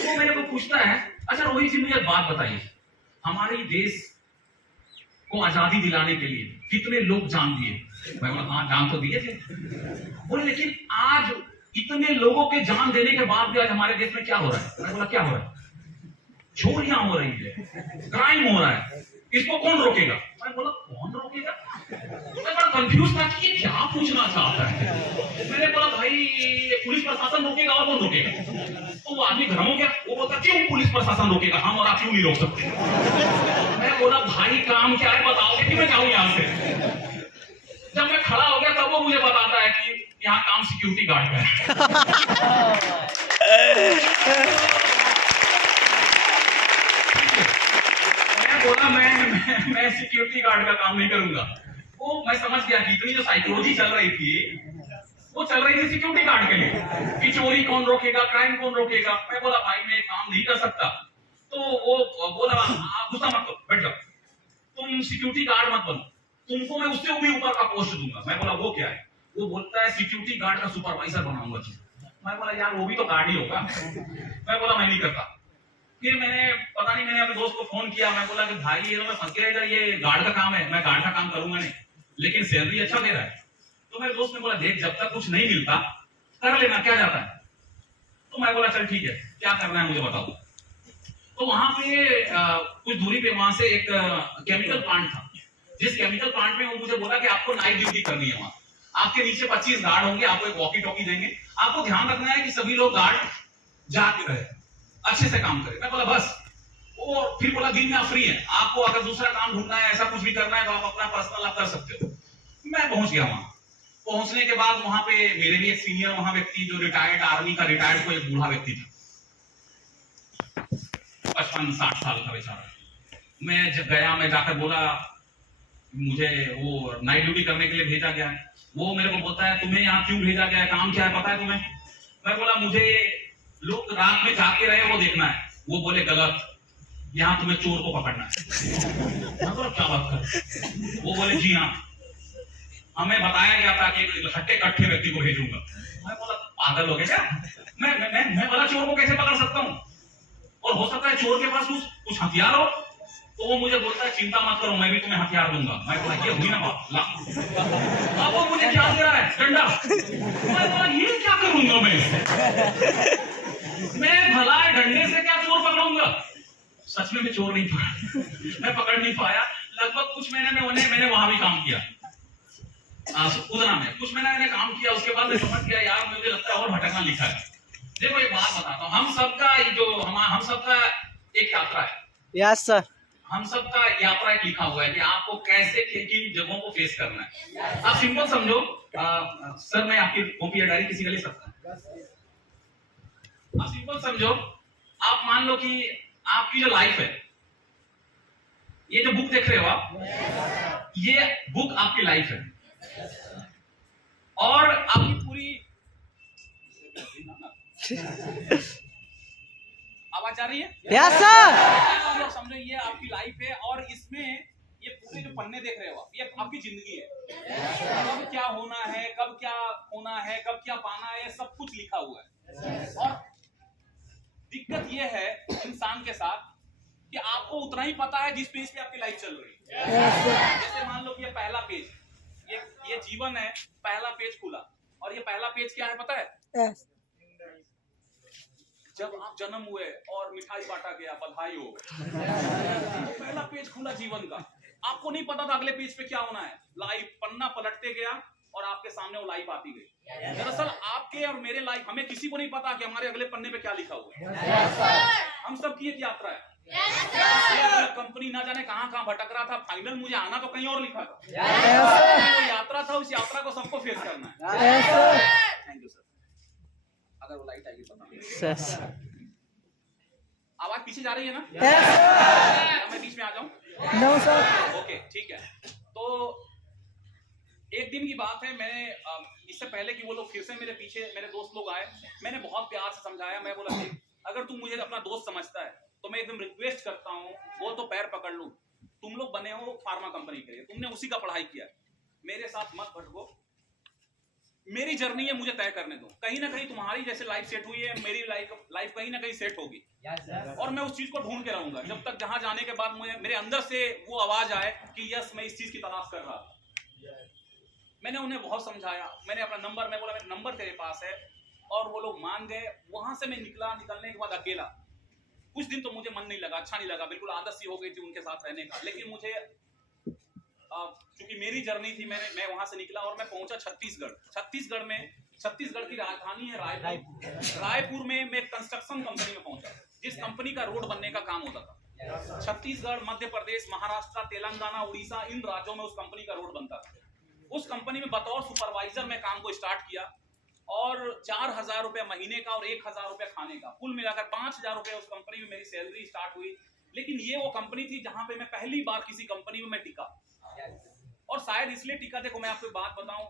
वो मेरे को पूछता है, अच्छा रोहित जी मुझे बात बताइए, हमारे देश को आजादी दिलाने के लिए कितने लोग जान दिए? मैं बोला हाँ जान तो दिए थे। बोले लेकिन आज इतने लोगों के जान देने के बाद भी आज हमारे देश में क्या हो रहा है? मैं बोला क्या हो रहा है? चोरियां हो रही है, क्राइम हो रहा है, इसको कौन रोकेगा? मैं बोला कौन रोकेगा? मैं बड़ा कंफ्यूज था कि ये क्या पूछना चाहता है। मैंने बोला भाई पुलिस प्रशासन रोकेगा और कौन रोकेगा? तो वो आदमी घर हो गया, वो बोलता क्यों पुलिस प्रशासन रोकेगा, हम और आप क्यों नहीं रोक सकते? मैं बोला भाई काम क्या है बताओगे कि मैं जाऊं यहां से? जब मैं खड़ा हो गया तब वो मुझे बताता है कि यहाँ काम सिक्योरिटी गार्ड का है। मैं बोला मैं सिक्योरिटी गार्ड का काम नहीं करूंगा। वो मैं समझ गया कि इतनी जो साइकोलॉजी चल रही थी वो चल रही थी सिक्योरिटी गार्ड के लिए कि चोरी कौन रोकेगा, क्राइम कौन रोकेगा। मैं बोला भाई मैं काम नहीं कर सकता। तो वो बोला आप गुस्सा मत करो, बैठ जाओ, तुम सिक्योरिटी गार्ड मत बनो, तुमको मैं उससे भी ऊपर का पोस्ट दूंगा। मैं बोला वो क्या है? वो बोलता है सिक्योरिटी गार्ड का सुपरवाइजर बनाऊंगा तुम। मैं बोला यार वो भी तो गार्ड ही होगा। मैं बोला मैं नहीं करता। फिर मैंने पता नहीं मैंने अपने दोस्त को फोन किया। मैं बोला कि भाई ये तो मैं फंस गया इधर, ये गार्ड का काम है, मैं गार्ड का काम करूंगा नहीं, लेकिन सैलरी अच्छा दे रहा है। तो मेरे दोस्त ने बोला देख जब तक कुछ नहीं मिलता कर लेना, क्या जाता है। तो मैं बोला चल ठीक है, क्या करना है मुझे बताओ। तो वहां पे कुछ दूरी पे वहां से एक केमिकल प्लांट था। जिस केमिकल प्लांट में वो मुझे बोला कि आपको नाइट ड्यूटी करनी है, वहां आपके नीचे 25 गार्ड होंगे, आपको एक वॉकी टॉकी देंगे, आपको ध्यान रखना है कि सभी लोग गार्ड जाके रहे, अच्छे से काम करें। मैं बोला बस। वो फिर बोला दिन में आप फ्री हैं, आपको अगर दूसरा काम ढूंढना है, ऐसा कुछ भी करना है तो आप अपना पर्सनल आप कर सकते हो। मैं पहुंच गया वहां। पहुंचने के बाद वहां पे मेरे भी एक सीनियर वहां व्यक्ति जो रिटायर्ड आर्मी का रिटायर्ड कोई बूढ़ा व्यक्ति था, 55-60 साल का बेचारा। मैं जब गया, मैं जाकर बोला मुझे वो नाइट ड्यूटी करने के लिए भेजा गया है। वो मेरे को बोलता है तुम्हें यहाँ क्यों भेजा गया है, काम क्या है पता है तुम्हें? मैं बोला मुझे लोग रात में जाके रहे वो देखना है। वो बोले गलत, यहाँ तुम्हें चोर को पकड़ना है। मैं बोला क्या बात कर? वो बोले जी हाँ, हमें बताया गया था कि एक हट्टे कट्ठे व्यक्ति को भेजूंगा। मैं बोला पागल हो गए क्या? मैं बोला चोर को कैसे पकड़ सकता हूँ, और हो सकता है चोर के पास कुछ हथियार हो। तो वो मुझे बोलता है चिंता मत करो मैं भी तुम्हें हथियार दूंगा। मैं बोला ये हुई ना बात ला। अब वो मुझे क्या दे रहा है, डंडा। मैं बोला ये क्या करूंगा मैं भला डंडे से क्या चोर पकड़ूंगा? सच में मैं चोर नहीं पकड़ा, मैं पकड़ नहीं पाया। लगभग कुछ महीने में मैंने वहां भी काम किया, उदना में कुछ महीना मैंने काम किया। उसके बाद मैं समझ गया यार मुझे लगता है और भटकना लिखा है। देखो एक बात बताता हूँ, हम सबका एक यात्रा है। Yes sir. हम सबका यात्रा एक लिखा हुआ है कि आपको कैसे किन जगहों को फेस करना है। आप सिंपल समझो, सर मैं आपकी कॉपी या डायरी किसी का ले सकता हूँ? आप सिंपल समझो, आप मान लो कि आपकी जो लाइफ है, ये जो बुक देख रहे हो आप, ये बुक आपकी लाइफ है और आपकी पूरी आवाज आ रही है? Yes sir. आप लोग समझो ये आपकी लाइफ है और इसमें ये पूरे जो पन्ने देख रहे हो आप, ये आपकी जिंदगी है। कब क्या होना है, कब क्या होना है, कब क्या पाना है, सब कुछ लिखा हुआ है। और दिक्कत ये है इंसान के साथ कि आपको उतना ही पता है जिस पेज पे आपकी लाइफ चल रही है। जैसे मान लो कि ये पहला पेज, ये जीवन है, पहला पेज खुला। और ये पहला पेज क्या है पता है? जब आप जन्म हुए और मिठाई बांटा गया, बधाई हो। पहला पेज खुला जीवन का। आपको नहीं पता था अगले पेज पे क्या होना है। लाइफ पन्ना पलटते गया और आपके सामने वो लाइफ आती गई। दरअसल आपके और मेरे लाइफ, हमें किसी को नहीं पता कि हमारे अगले पन्ने पे क्या लिखा हुआ है। हम सब की एक यात्रा है। कंपनी ना जाने कहां कहां भटक रहा था, फाइनल मुझे आना तो कहीं और लिखा था। तो यात्रा था, उस यात्रा को सबको फेस करना है। Thank you sir. अगर वो लाइट आएगी पता नहीं। सर आवाज पीछे जा रही है ना? मैं बीच में आ जाऊं? No sir. ओके ठीक है। तो एक दिन की बात है, मैंने इससे पहले कि वो लोग फिर से मेरे पीछे मेरे दोस्त लोग आए, मैंने बहुत प्यार से समझाया। मैं बोला देख, अगर तू मुझे अपना दोस्त समझता है तो मैं एकदम रिक्वेस्ट करता हूँ, वो तो पैर पकड़ लूं, तुम लोग बने हो फार्मा कंपनी के लिए, तुमने उसी का पढ़ाई किया, मेरे साथ मत भटको, मेरी जर्नी है, मुझे तय करने दो। कहीं ना कहीं तुम्हारी जैसे लाइफ सेट हुई है, मेरी लाइफ कहीं ना कहीं सेट होगी, और मैं उस चीज को ढूंढ के रहूंगा जब तक जहां जाने के बाद मुझे मेरे अंदर से वो आवाज आए कि यस मैं इस चीज की तलाश कर रहा था। मैंने उन्हें बहुत समझाया, मैंने अपना नंबर, मैं बोला मेरा नंबर तेरे पास है, और वो लोग मान गए। वहां से मैं निकलने के बाद अकेला कुछ दिन तो मुझे मन नहीं लगा, अच्छा नहीं लगा, बिल्कुल आदत सी हो गई थी उनके साथ रहने का। लेकिन मुझे क्योंकि मेरी जर्नी थी, मैं वहां से निकला और मैं पहुंचा छत्तीसगढ़ में। छत्तीसगढ़ की राजधानी है रायपुर। रायपुर में मैं कंस्ट्रक्शन कंपनी में पहुंचा, जिस कंपनी का रोड बनने का काम होता था। छत्तीसगढ़, मध्य प्रदेश, महाराष्ट्र, तेलंगाना, उड़ीसा, इन राज्यों में उस कंपनी का रोड बनता था। उस कंपनी में बतौर सुपरवाइजर मैं काम को स्टार्ट किया, और 4,000 रुपए महीने का और 1,000 रुपए खाने का, कुल मिलाकर 5,000 रुपए उस कंपनी में मेरी सैलरी स्टार्ट हुई। लेकिन ये वो कंपनी थी जहां पे मैं पहली बार किसी कंपनी में मैं टिका, और शायद इसलिए टिका। देखो मैं आपको बात बताऊं,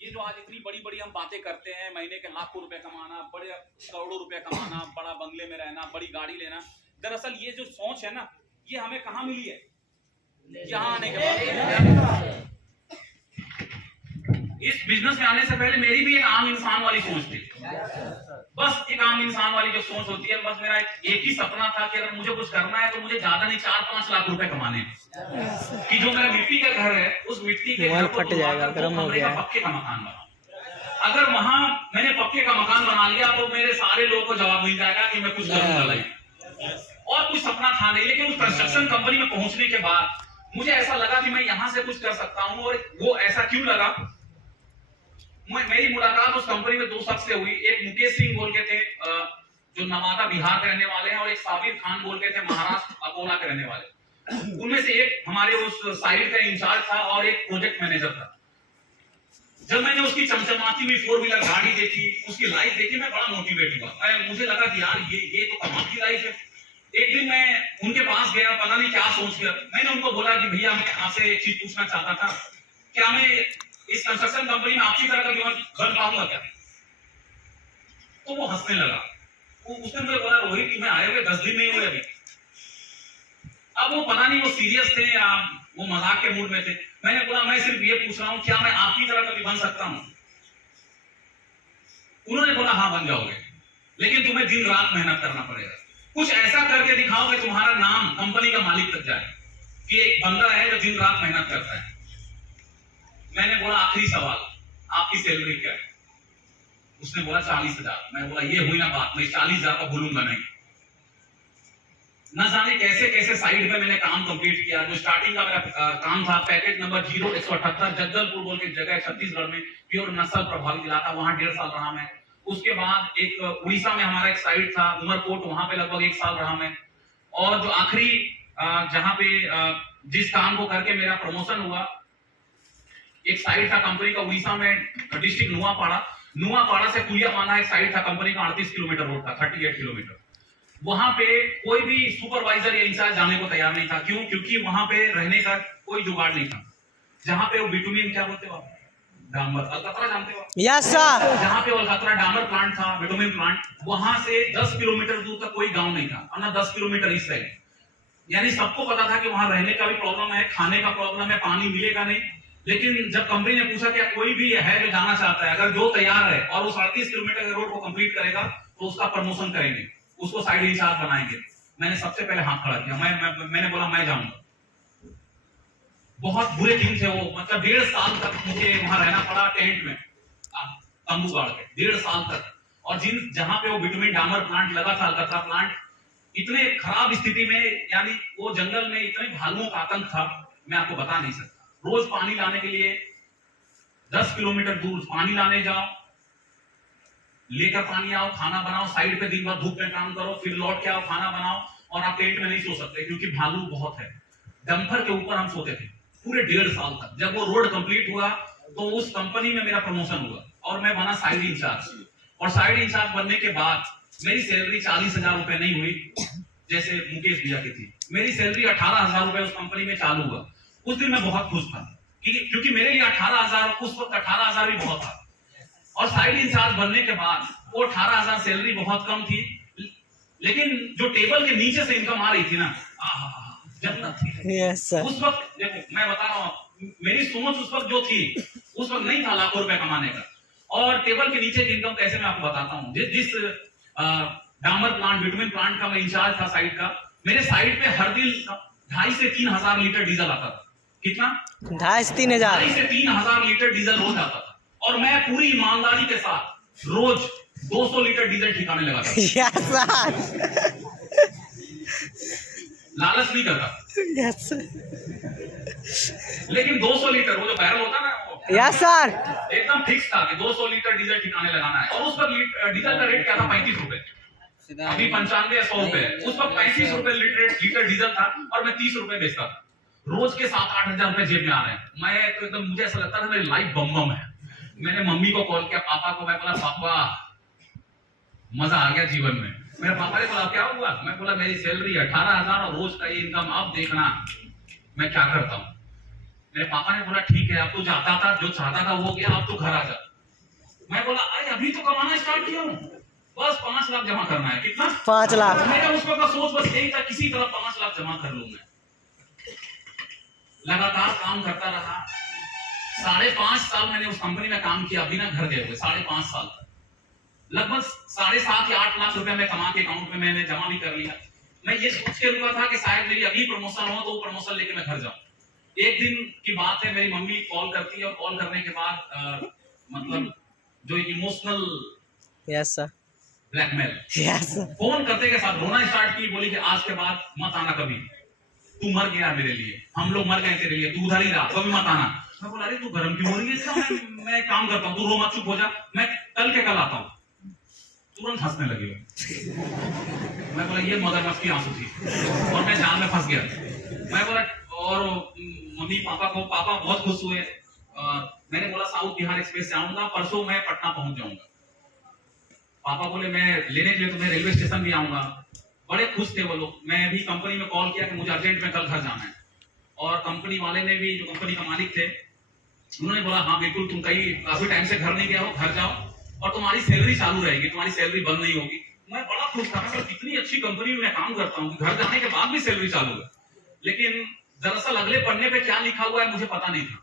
ये जो आज इतनी बड़ी बड़ी हम बातें करते हैं, महीने के लाखों रुपए कमाना, बड़े करोड़ों रुपए कमाना, बड़ा बंगले में रहना, बड़ी गाड़ी लेना, दरअसल ये जो सोच है ना, ये हमें कहाँ मिली है? यहाँ आने के बाद। इस बिजनेस में आने से पहले मेरी भी एक आम इंसान वाली सोच थी, बस एक आम इंसान वाली जो सोच होती है। बस मेरा एक ही सपना था कि अगर मुझे कुछ करना है तो मुझे ज्यादा नहीं 4-5 लाख रुपए कमाने हैं, कि जो मेरा मिट्टी का घर है उस मिट्टी के घर को फट जाएगा, गर्म हो गया, पक्के का मकान बना। अगर वहां मैंने पक्के का मकान बना लिया तो मेरे सारे लोगों को जवाब मिल जाएगा कि मैं कुछ करूंगा लाइफ। और कुछ सपना था नहीं, लेकिन उस कंस्ट्रक्शन कंपनी में पहुंचने के बाद मुझे ऐसा लगा कि मैं यहां से कुछ कर सकता हूं। और वो ऐसा क्यों लगा? मेरी मुलाकात उस कंपनी में 2 शख्स से हुई। एक मुकेश सिंह बोल के थे, जो नवादा बिहार के रहने वाले हैं, और एक साबिर खान बोल के थे, महाराष्ट्र अकोला के रहने वाले। उनमें से एक हमारे उस साइट का इंचार्ज था और एक प्रोजेक्ट मैनेजर था। जब मैंने उसकी चमचमाती हुई 4 व्हीलर गाड़ी देखी, उसकी लाइफ देखी, मैं बड़ा मोटिवेट हुआ। मुझे लगा कि यार ये तो कमाल की लाइफ है। एक दिन मैं उनके पास गया, पता नहीं क्या सोच कर मैंने उनको बोला कि भैया मैं आपसे एक चीज पूछना चाहता था, क्या मैं इस कंस्ट्रक्शन कंपनी में आपकी तरह का घर पाऊंगा क्या? तो वो हंसने लगा। उसने मुझे बोला, रोहित तुम्हें आए हुए 10 दिन नहीं हुए अभी। अब वो पता नहीं वो सीरियस थे या वो मजाक के मूड में थे। मैंने बोला मैं सिर्फ ये पूछ रहा हूं, क्या मैं आपकी तरह कभी बन सकता हूं? उन्होंने बोला हाँ बन जाओगे, लेकिन तुम्हें दिन रात मेहनत करना पड़ेगा। कुछ ऐसा करके दिखाओ कि तुम्हारा नाम कंपनी का मालिक तक जाए, कि एक बंदा है जो दिन रात मेहनत करता है। मैंने बोला आखिरी सवाल, आपकी सैलरी क्या है? उसने बोला 40,000। मैं बोला ये हुई ना बात, मैं 40,000 को भूलूंगा नहीं। न जाने कैसे कैसे साइड पे मैंने काम कंप्लीट किया। जो स्टार्टिंग का मेरा काम था, पैकेज नंबर 0178 जगदलपुर बोल के जगह छत्तीसगढ़ में, प्योर नस्ल प्रभावित इलाका, वहां 1.5 साल रहा मैं। उसके बाद एक उड़ीसा में हमारा एक साइट था उमरकोट, वहां पे लगभग 1 साल रहा मैं। और जो आखिरी जहां पे जिस काम को करके मेरा प्रमोशन हुआ, एक साइट था कंपनी का उड़ीसा में, डिस्ट्रिक्ट नुआपाड़ा से कुलियापाना एक साइट था कंपनी का, 38 किलोमीटर रोड था, 38 किलोमीटर। वहां पे कोई भी सुपरवाइजर या इंचार्ज जाने को तैयार नहीं था। क्यों? क्योंकि वहां पे रहने का कोई जुगाड़ नहीं था। जहां पे वो बिटुमिन क्या बोलते हो, डामर, अलकतरा जानते हो? Yes sir. जहां पे अलकतरा डामर प्लांट था, बिटुमिन प्लांट, वहां से 10 किलोमीटर दूर तक कोई गांव नहीं था, और ना 10 किलोमीटर इस साइड। यानी सबको पता था कि वहां रहने का भी प्रॉब्लम है, खाने का प्रॉब्लम है, पानी मिलेगा नहीं। लेकिन जब कंपनी ने पूछा कि कोई भी है जो जाना चाहता है, अगर जो तैयार है और वो 38 किलोमीटर के रोड को कंप्लीट करेगा तो उसका प्रमोशन करेंगे, उसको साइड इंचार्ज बनाएंगे। मैंने सबसे पहले हाथ खड़ा किया, मैंने बोला मैं जाऊंगा। बहुत बुरे दिन थे वो, मतलब 1.5 साल तक मुझे वहां रहना पड़ा टेंट में, तंबू गाड़ के 1.5 साल तक। और जहां पे वो बिटुमिन डामर प्लांट लगा था, अलकतरा प्लांट, इतने खराब स्थिति में, यानी वो जंगल में इतने भालुओं का आतंक था, मैं आपको बता नहीं सकता। रोज पानी लाने के लिए 10 किलोमीटर दूर पानी लाने जाओ, लेकर पानी आओ, खाना बनाओ, साइड पे दिन भर धूप में काम करो, फिर लौट के आओ, खाना बनाओ, और आप टेंट में नहीं सो सकते क्योंकि भालू बहुत है। डंपर के ऊपर हम सोते थे पूरे 1.5 साल तक। जब वो रोड कंप्लीट हुआ तो उस कंपनी में मेरा प्रमोशन हुआ और मैं बना साइड इंचार्ज। और साइड इंचार्ज बनने के बाद मेरी सैलरी 40,000 रुपए नहीं हुई जैसे मुकेश भैया की थी। मेरी सैलरी 18,000 रुपए उस कंपनी में चालू हुआ। उस दिन मैं बहुत खुश था क्योंकि मेरे लिए 18,000 उस वक्त 18,000 भी बहुत था। और साइड इंचार्ज बनने के बाद वो 18,000 सैलरी बहुत कम थी, लेकिन जो टेबल के नीचे से इनकम आ रही थी ना, जन्नत थी। Yes sir. उस वक्त देखो मैं बता रहा हूँ, मेरी सोच उस वक्त जो थी, उस वक्त नहीं था लाखों रुपए कमाने का। और टेबल के नीचे की इनकम कैसे मैं आपको बताता हूँ। जिस डामर प्लांट, बिटुमिन प्लांट का मैं इंचार्ज था साइड का, मेरे साइड पे हर दिन 2,500 से 3,000 लीटर डीजल आता था। कितना? 2,500 से 3,000। 2,500 से 3,000 लीटर डीजल रोज आता था। और मैं पूरी ईमानदारी के साथ रोज 200 लीटर डीजल ठिकाने लगा था। Yes sir. लालच नहीं करता। यस लेकिन 200 लीटर वो जो बैरल होता है ना, यस सर, एकदम फिक्स था कि 200 लीटर डीजल ठिकाने लगाना है। और उस पर डीजल का रेट क्या था? 35 रुपए। अभी 95 या 100 रुपए है। उस वक्त 35 रुपए लीटर डीजल था और मैं 30 रुपए बेचता था। रोज के 7-8 हजार रुपए जेब में आ रहे हैं। मैं तो एकदम, मुझे ऐसा लगता था मेरी लाइफ बम बम है। मैंने मम्मी को कॉल किया, पापा को। मैं बोला पापा मजा आ गया जीवन में। मेरे पापा ने बोला क्या हुआ? मैं बोला मेरी सैलरी 18,000 और रोज का ये इनकम, अब देखना मैं क्या करता हूँ। मेरे पापा ने बोला ठीक है, अब तो जाता था, जो चाहता था वो गया, अब तो घर आ जा। मैं बोला अभी तो कमाना स्टार्ट किया हूँ, बस 5 लाख जमा करना है। कितना? 5 लाख। मेरा उस वक्त का सोच बस यही था, किसी तरह 5 लाख जमा कर लूं मैं। लगातार काम करता रहा। 5.5 साल मैंने उस कंपनी में काम किया, बिना घर गए हुए। 5.5 साल लगभग 7.5 या 8 लाख रुपए मैं कमा के अकाउंट में मैंने जमा भी कर लिया। मैं ये सोच के रुका था कि शायद मेरी अगली प्रमोशन हो तो वो प्रमोशन लेके मैं घर जाऊं। एक दिन की बात है, मेरी मम्मी कॉल करती है और कॉल करने के बाद मतलब जो emotional yes sir, blackmail, yes phone करते के साथ रोना स्टार्ट की। बोली कि आज के बाद मत आना कभी, तू मर गया मेरे लिए, हम लोग मर गए तेरे लिए, तू उधर ही रहा, कभी मत आना। मैं बोला अरे तू गर्म क्यों हो रही है? मैं काम करता हूँ, तू रो मत, चुप हो जा, मैं कल के कल आता हूँ। तुरंत हंसने लगी वो। मैं बोला ये मगरमच्छ की आंसू थी और मैं जाल में फंस गया। मैं बोला, और मम्मी पापा बहुत खुश हुए। मैंने बोला साउथ बिहार एक्सप्रेस से आऊंगा, परसों मैं पटना पहुंच जाऊंगा। पापा बोले मैं लेने के लिए तुम्हें रेलवे स्टेशन भी आऊंगा। बड़े खुश थे वो लोग। मैं भी कंपनी में कॉल किया कि मुझे अर्जेंट में कल घर जाना है। और कंपनी वाले ने भी, जो कंपनी का मालिक थे, उन्होंने बोला हाँ बिल्कुल, तुम काफी टाइम से घर नहीं गए हो, घर जाओ और तुम्हारी सैलरी चालू रहेगी, तुम्हारी सैलरी बंद नहीं होगी। मैं बड़ा खुश था, मैं कितनी अच्छी कंपनी में काम करता हूँ, घर जाने के बाद भी सैलरी चालू है। लेकिन दरअसल अगले पन्ने पे क्या लिखा हुआ है मुझे पता नहीं था,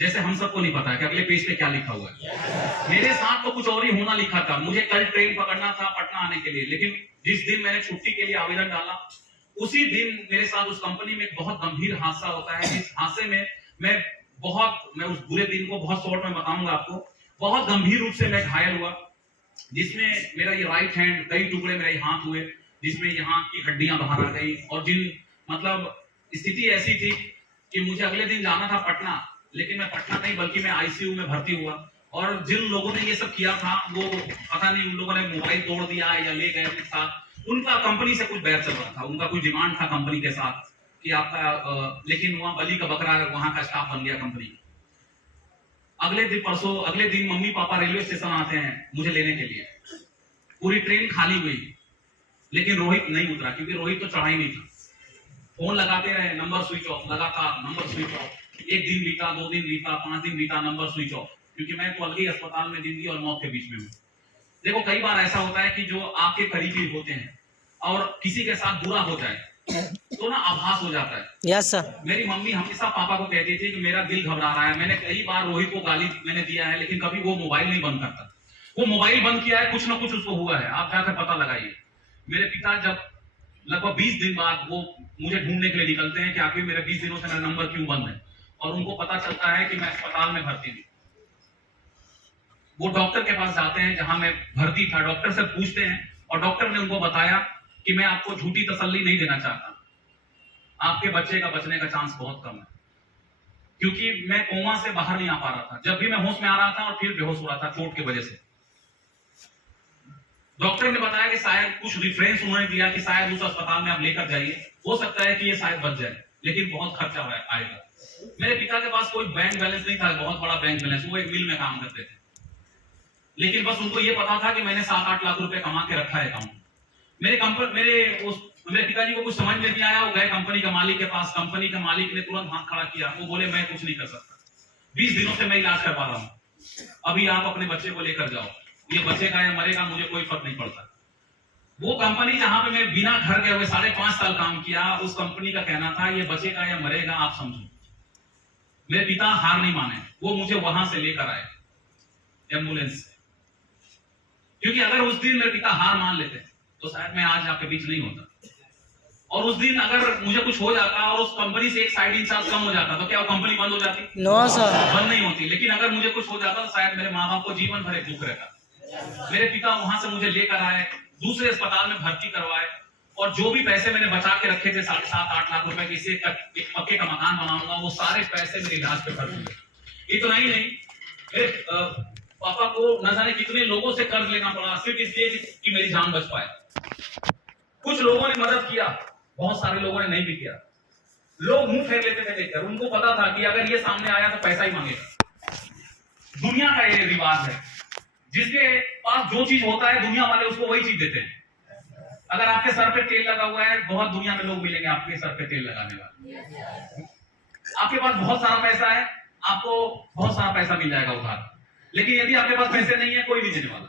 जैसे हम सबको नहीं पता है कि अगले पेज पे क्या लिखा हुआ है। मेरे साथ तो कुछ और ही होना लिखा था। मुझे कल ट्रेन पकड़ना था पटना आने के लिए, लेकिन जिस दिन मैंने छुट्टी के लिए आवेदन डाला, उसी दिन मेरे साथ उस कंपनी में एक बहुत गंभीर हादसा होता है। जिस हादसे में मैं उस बुरे दिन को बहुत शॉर्ट में बताऊंगा आपको। बहुत गंभीर रूप से मैं घायल हुआ, जिसमें मेरा ये राइट हैंड, कई टुकड़े मेरे हाथ हुए, जिसमें यहाँ की हड्डियां बाहर आ गई। और मतलब स्थिति ऐसी थी कि मुझे अगले दिन जाना था पटना, लेकिन मैं पटना नहीं बल्कि मैं आईसीयू में भर्ती हुआ। और जिन लोगों ने ये सब किया था, वो पता नहीं उन लोगों ने मोबाइल तोड़ दिया या ले गए अपने साथ। उनका कंपनी से कुछ बैर चल रहा था, उनका कुछ डिमांड था कंपनी के साथ कि आपका, लेकिन वहां बलि का बकरा वहां का स्टाफ बन गया कंपनी। अगले दिन मम्मी पापा रेलवे स्टेशन आते हैं मुझे लेने के लिए। पूरी ट्रेन खाली हुई, लेकिन रोहित नहीं उतरा, क्योंकि रोहित तो चढ़ा ही नहीं था। फोन लगाते रहे, नंबर स्विच ऑफ, लगातार नंबर स्विच ऑफ। 1 दिन बीता, 2 दिन बीता, 5 दिन बीता, नंबर स्विच ऑफ, क्योंकि मैं तो अलग ही अस्पताल में जिंदगी और मौत के बीच में हूँ। देखो कई बार ऐसा होता है कि जो आपके करीबी होते हैं और किसी के साथ बुरा हो जाए तो ना आभास हो जाता है। Yes sir. मेरी मम्मी हमेशा पापा को कहती थी कि मेरा दिल घबरा रहा है। मैंने कई बार रोहित को गाली मैंने दिया है, लेकिन कभी वो मोबाइल नहीं बंद करता। वो मोबाइल बंद किया है, कुछ ना कुछ उसको हुआ है, आप जाकर पता लगाइए। मेरे पिता जब लगभग 20 दिन बाद वो मुझे ढूंढने के लिए निकलते हैं कि आखिर मेरे 20 दिनों से मेरा नंबर क्यों बंद है, और उनको पता चलता है कि मैं अस्पताल में भर्ती हूँ। वो डॉक्टर के पास जाते हैं जहां मैं भर्ती था, डॉक्टर से पूछते हैं और डॉक्टर ने उनको बताया कि मैं आपको झूठी तसल्ली नहीं देना चाहता, आपके बच्चे का बचने का चांस बहुत कम है, क्योंकि मैं कोमा से बाहर नहीं आ पा रहा था। जब भी मैं होश में आ रहा था और फिर बेहोश हो रहा था चोट की वजह से। डॉक्टर ने बताया कि शायद कुछ रिफरेंस उन्होंने दिया कि शायद उस अस्पताल में आप लेकर जाइए, हो सकता है कि ये शायद बच जाए, लेकिन बहुत खर्चा आएगा। मेरे पिता के पास कोई बैंक बैलेंस नहीं था, बहुत बड़ा बैंक बैलेंस, वो एक मिल में काम करते थे। लेकिन बस उनको ये पता था कि मैंने 7-8 लाख रुपए कमा के रखा है अकाउंट। मेरे पिताजी को कुछ समझ में नहीं आया। वो गए कंपनी के मालिक के पास। कंपनी के मालिक ने तुरंत हाथ खड़ा किया। वो बोले मैं कुछ नहीं कर सकता, 20 दिनों से मैं इलाज करवा रहा हूँ, अभी आप अपने बच्चे को लेकर जाओ, ये बचेगा या मरेगा मुझे कोई फर्क नहीं पड़ता। वो कंपनी जहां पे मैं बिना घर गए हुए 5.5 साल काम किया, उस कंपनी का कहना था ये बचेगा या मरेगा आप समझो। मेरे पिता हार नहीं माने, वो मुझे वहां से लेकर आए एम्बुलेंस से, क्योंकि अगर उस दिन मेरे पिता हार मान लेते तो शायद मैं आज आपके बीच नहीं होता। और उस दिन अगर मुझे कुछ हो जाता और उस कंपनी से एक साइड इंचार्ज कम हो जाता तो क्या वो कंपनी बंद हो जाती? नो सर, बंद नहीं होती। लेकिन अगर मुझे कुछ हो जाता तो शायद मेरे माँ बाप को जीवन भर एक दुख रहता। मेरे पिता वहां से मुझे लेकर आए, दूसरे अस्पताल में भर्ती करवाए, और जो भी पैसे मैंने बचा के रखे थे 7.5-8 लाख रुपए की, इसे एक पक्के का मकान बनाऊंगा, वो सारे पैसे मेरे इलाज पे खर्च हुए। इतना ही नहीं, मेरे पापा को न जाने कितने लोगों से कर्ज लेना पड़ा सिर्फ इसलिए कि मेरी जान बच पाए। कुछ लोगों ने मदद किया, बहुत सारे लोगों ने नहीं भी किया। लोग मुंह फेर लेते थे देखकर, उनको पता था कि अगर ये सामने आया तो पैसा ही मांगेगा। दुनिया का ये रिवाज है, जिसके पास जो चीज होता है दुनिया वाले उसको वही चीज देते हैं। अगर आपके सर पे तेल लगा हुआ है, बहुत दुनिया में लोग मिलेंगे आपके सर पे तेल लगाने वाले। आपके पास बहुत सारा पैसा है, आपको बहुत सारा पैसा मिल जाएगा उधार। लेकिन यदि आपके पास पैसे नहीं है, कोई नहीं देने वाला।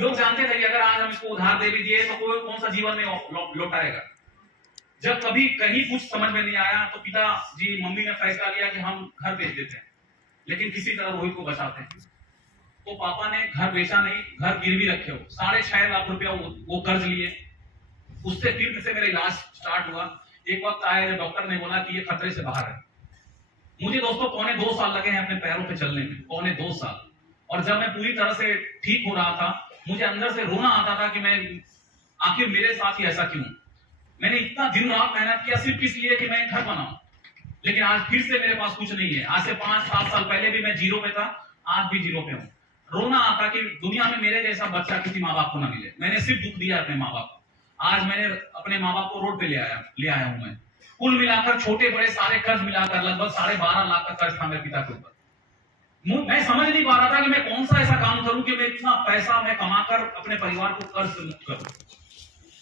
लोग जानते थे कि अगर आज हम इसको उधार दे भी दिए तो कोई कौन सा जीवन में लौटाएगा। जब कभी कहीं कुछ समझ में नहीं आया तो पिताजी मम्मी ने फैसला लिया कि हम घर बेच देते हैं, लेकिन किसी तरह रोहित को बचाते हैं। तो पापा ने घर बेचा नहीं, घर गिरवी रखे हो, 6.5 लाख रुपया वो कर्ज लिए। उससे फिर से मेरा इलाज स्टार्ट हुआ। एक वक्त आया जब डॉक्टर ने बोला कि ये खतरे से बाहर है। मुझे दोस्तों 2.25 साल लगे हैं अपने पैरों पे चलने में, 2.25 साल। और जब मैं पूरी तरह से ठीक हो रहा था, मुझे अंदर से रोना आता था कि मैं आखिर मेरे साथ ही ऐसा क्यों। मैंने इतना दिन रात मेहनत किया सिर्फ इसलिए कि मैं घर बनाऊं, लेकिन आज फिर से मेरे पास कुछ नहीं है। आज से 5-7 साल पहले भी मैं जीरो पे था, आज भी जीरो पे हूं। रोना आता कि दुनिया में मेरे जैसा बच्चा किसी माँ बाप को ना मिले। मैंने सिर्फ दुख दिया अपने माँ बाप को। आज मैंने अपने माँ बाप को रोड पे ले आया हूं मैं। कुल मिलाकर छोटे बड़े सारे कर्ज मिलाकर लगभग 12.5 लाख का कर्ज था मेरे पिता के ऊपर। मैं समझ नहीं पा रहा था कि मैं कौन सा ऐसा काम करूं कि मैं इतना पैसा मैं कमाकर अपने परिवार को कर्ज से मुक्त करूं।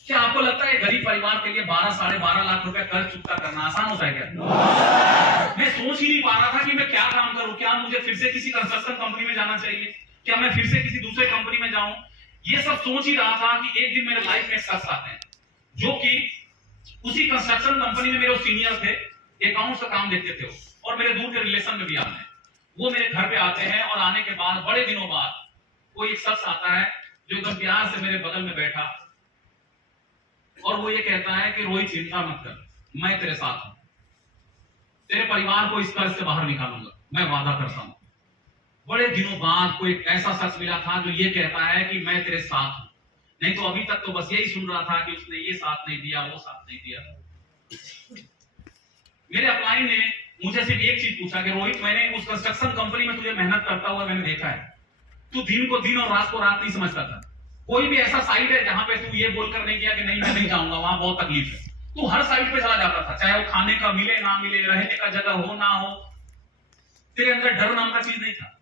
क्या आपको लगता है गरीब परिवार के लिए 12-12.5 लाख रुपए कर्ज चुकता करना आसान होता है क्या? मैं सोच ही नहीं पा रहा था कि मैं क्या काम करूं। क्या मुझे फिर से किसी कंस्ट्रक्शन कंपनी में जाना चाहिए? क्या मैं फिर से किसी दूसरे कंपनी में जाऊं? ये सब सोच ही रहा था कि एक दिन मेरे लाइफ में शख्स आते हैं जो कि उसी कंस्ट्रक्शन कंपनी में मेरे सीनियर थे, अकाउंट्स का काम देखते थे और मेरे दूर के रिलेशन में भी आते हैं। वो मेरे घर पे आते हैं और आने के बाद बड़े दिनों बाद कोई एक शख्स आता है जो एकदम प्यार से मेरे बगल में बैठा और वो ये कहता है कि रोहित चिंता मत कर, मैं तेरे साथ हूं, तेरे परिवार को इस कर्ज से बाहर निकालूंगा, मैं वादा करता हूं। बड़े दिनों बाद कोई ऐसा शख्स मिला था जो ये कहता है कि मैं तेरे साथ हूं। नहीं तो अभी तक तो बस यही सुन रहा था कि उसने ये साथ नहीं दिया, वो साथ नहीं दिया। मेरे अपलाइन ने मुझे सिर्फ एक चीज पूछा कि रोहित, मैंने उस कंस्ट्रक्शन कंपनी में तुझे मेहनत करता हुआ मैंने देखा है, तू दिन को दिन और रात को रात नहीं समझता था। कोई भी ऐसा साइट है जहां पे तू ये बोलकर नहीं किया कि नहीं मैं नहीं जाऊंगा, वहां बहुत तकलीफ है। तू हर साइट पे चला जाता था, चाहे वो खाने का मिले ना मिले, रहने का जगह हो ना हो, तेरे अंदर डर नाम का चीज नहीं था।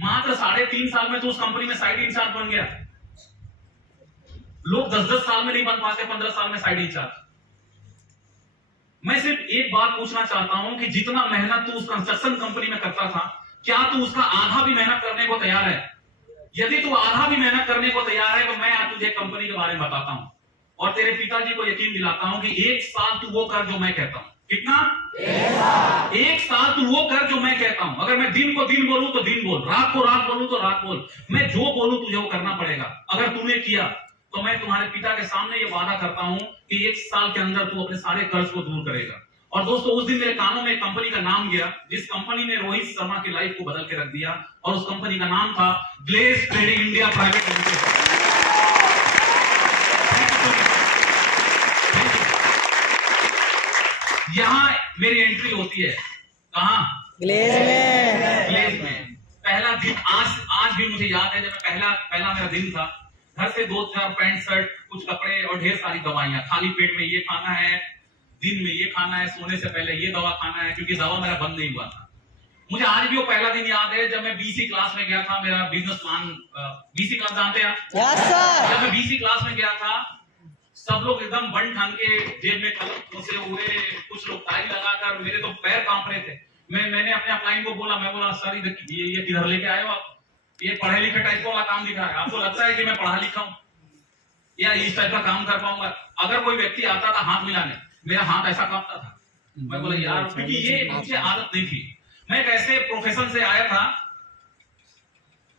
मात्र 3.5 साल में तो उस कंपनी में साइड इंचार्ज बन गया। लोग 10-10 साल में नहीं बन पाते, 15 साल में साइड इंचार्ज। मैं सिर्फ एक बात पूछना चाहता हूं कि जितना मेहनत तू उस कंस्ट्रक्शन कंपनी में करता था, क्या तू उसका आधा भी मेहनत करने को तैयार है? यदि तू आधा भी मेहनत करने को तैयार है तो मैं आज तुझे कंपनी के बारे में बताता हूं और तेरे पिताजी को यकीन दिलाता हूं कि 1 साल तू वो कर जो मैं कहता हूं। कितना? 1 साल तू वो कर जो मैं कहता हूं। अगर मैं दिन को दिन बोलूं तो दिन बोल, रात को रात बोलूं तो रात बोल, मैं जो बोलूं तुझे वो करना पड़ेगा। अगर तूने किया तो मैं तुम्हारे पिता के सामने ये वादा करता हूं कि 1 साल के अंदर तू अपने सारे कर्ज को दूर करेगा। और दोस्तों, उस दिन मेरे कानों में एक कंपनी का नाम गया जिस कंपनी ने रोहित शर्मा की लाइफ को बदल के रख दिया, और उस कंपनी का नाम था glaze trading India private limited. यहां मेरी एंट्री होती है। कहां? ग्लेज में। ग्लेज में पहला दिन आज भी मुझे याद है, जब मैं पहला मेरा दिन था। घर से 2-4 पैंट शर्ट, कुछ कपड़े और ढेर सारी दवाइयां। खाली पेट में ये खाना है, दिन में ये खाना है, सोने से पहले ये दवा खाना है, क्योंकि दवा मेरा बंद नहीं हुआ था। मुझे आज भी वो पहला दिन याद है जब मैं बीसी क्लास में गया था। मेरा बिजनेस प्लान, बीसी क्लास जानते हैं आप? Yes sir. जब मैं बीसी क्लास में गया था, सब लोग एकदम बन ठान के जेब में कलम घुसे हुए, कुछ लोग टाई लगाकर, मेरे तो पैर कांप रहे थे। मैंने अपने अपलाइन को बोला, मैं बोला सर ये किधर लेके आए हो आप? ये पढ़े लिखे टाइप का काम दिखा है, आपको लगता है कि मैं पढ़ा लिखा हूँ या इस टाइप का काम कर पाऊंगा? अगर कोई व्यक्ति आता था हाथ मिलाने, मेरा हाथ ऐसा कांपता था। मैं बोला यार, क्योंकि ये मुझे आदत नहीं थी। मैं एक ऐसे प्रोफेशन से आया था,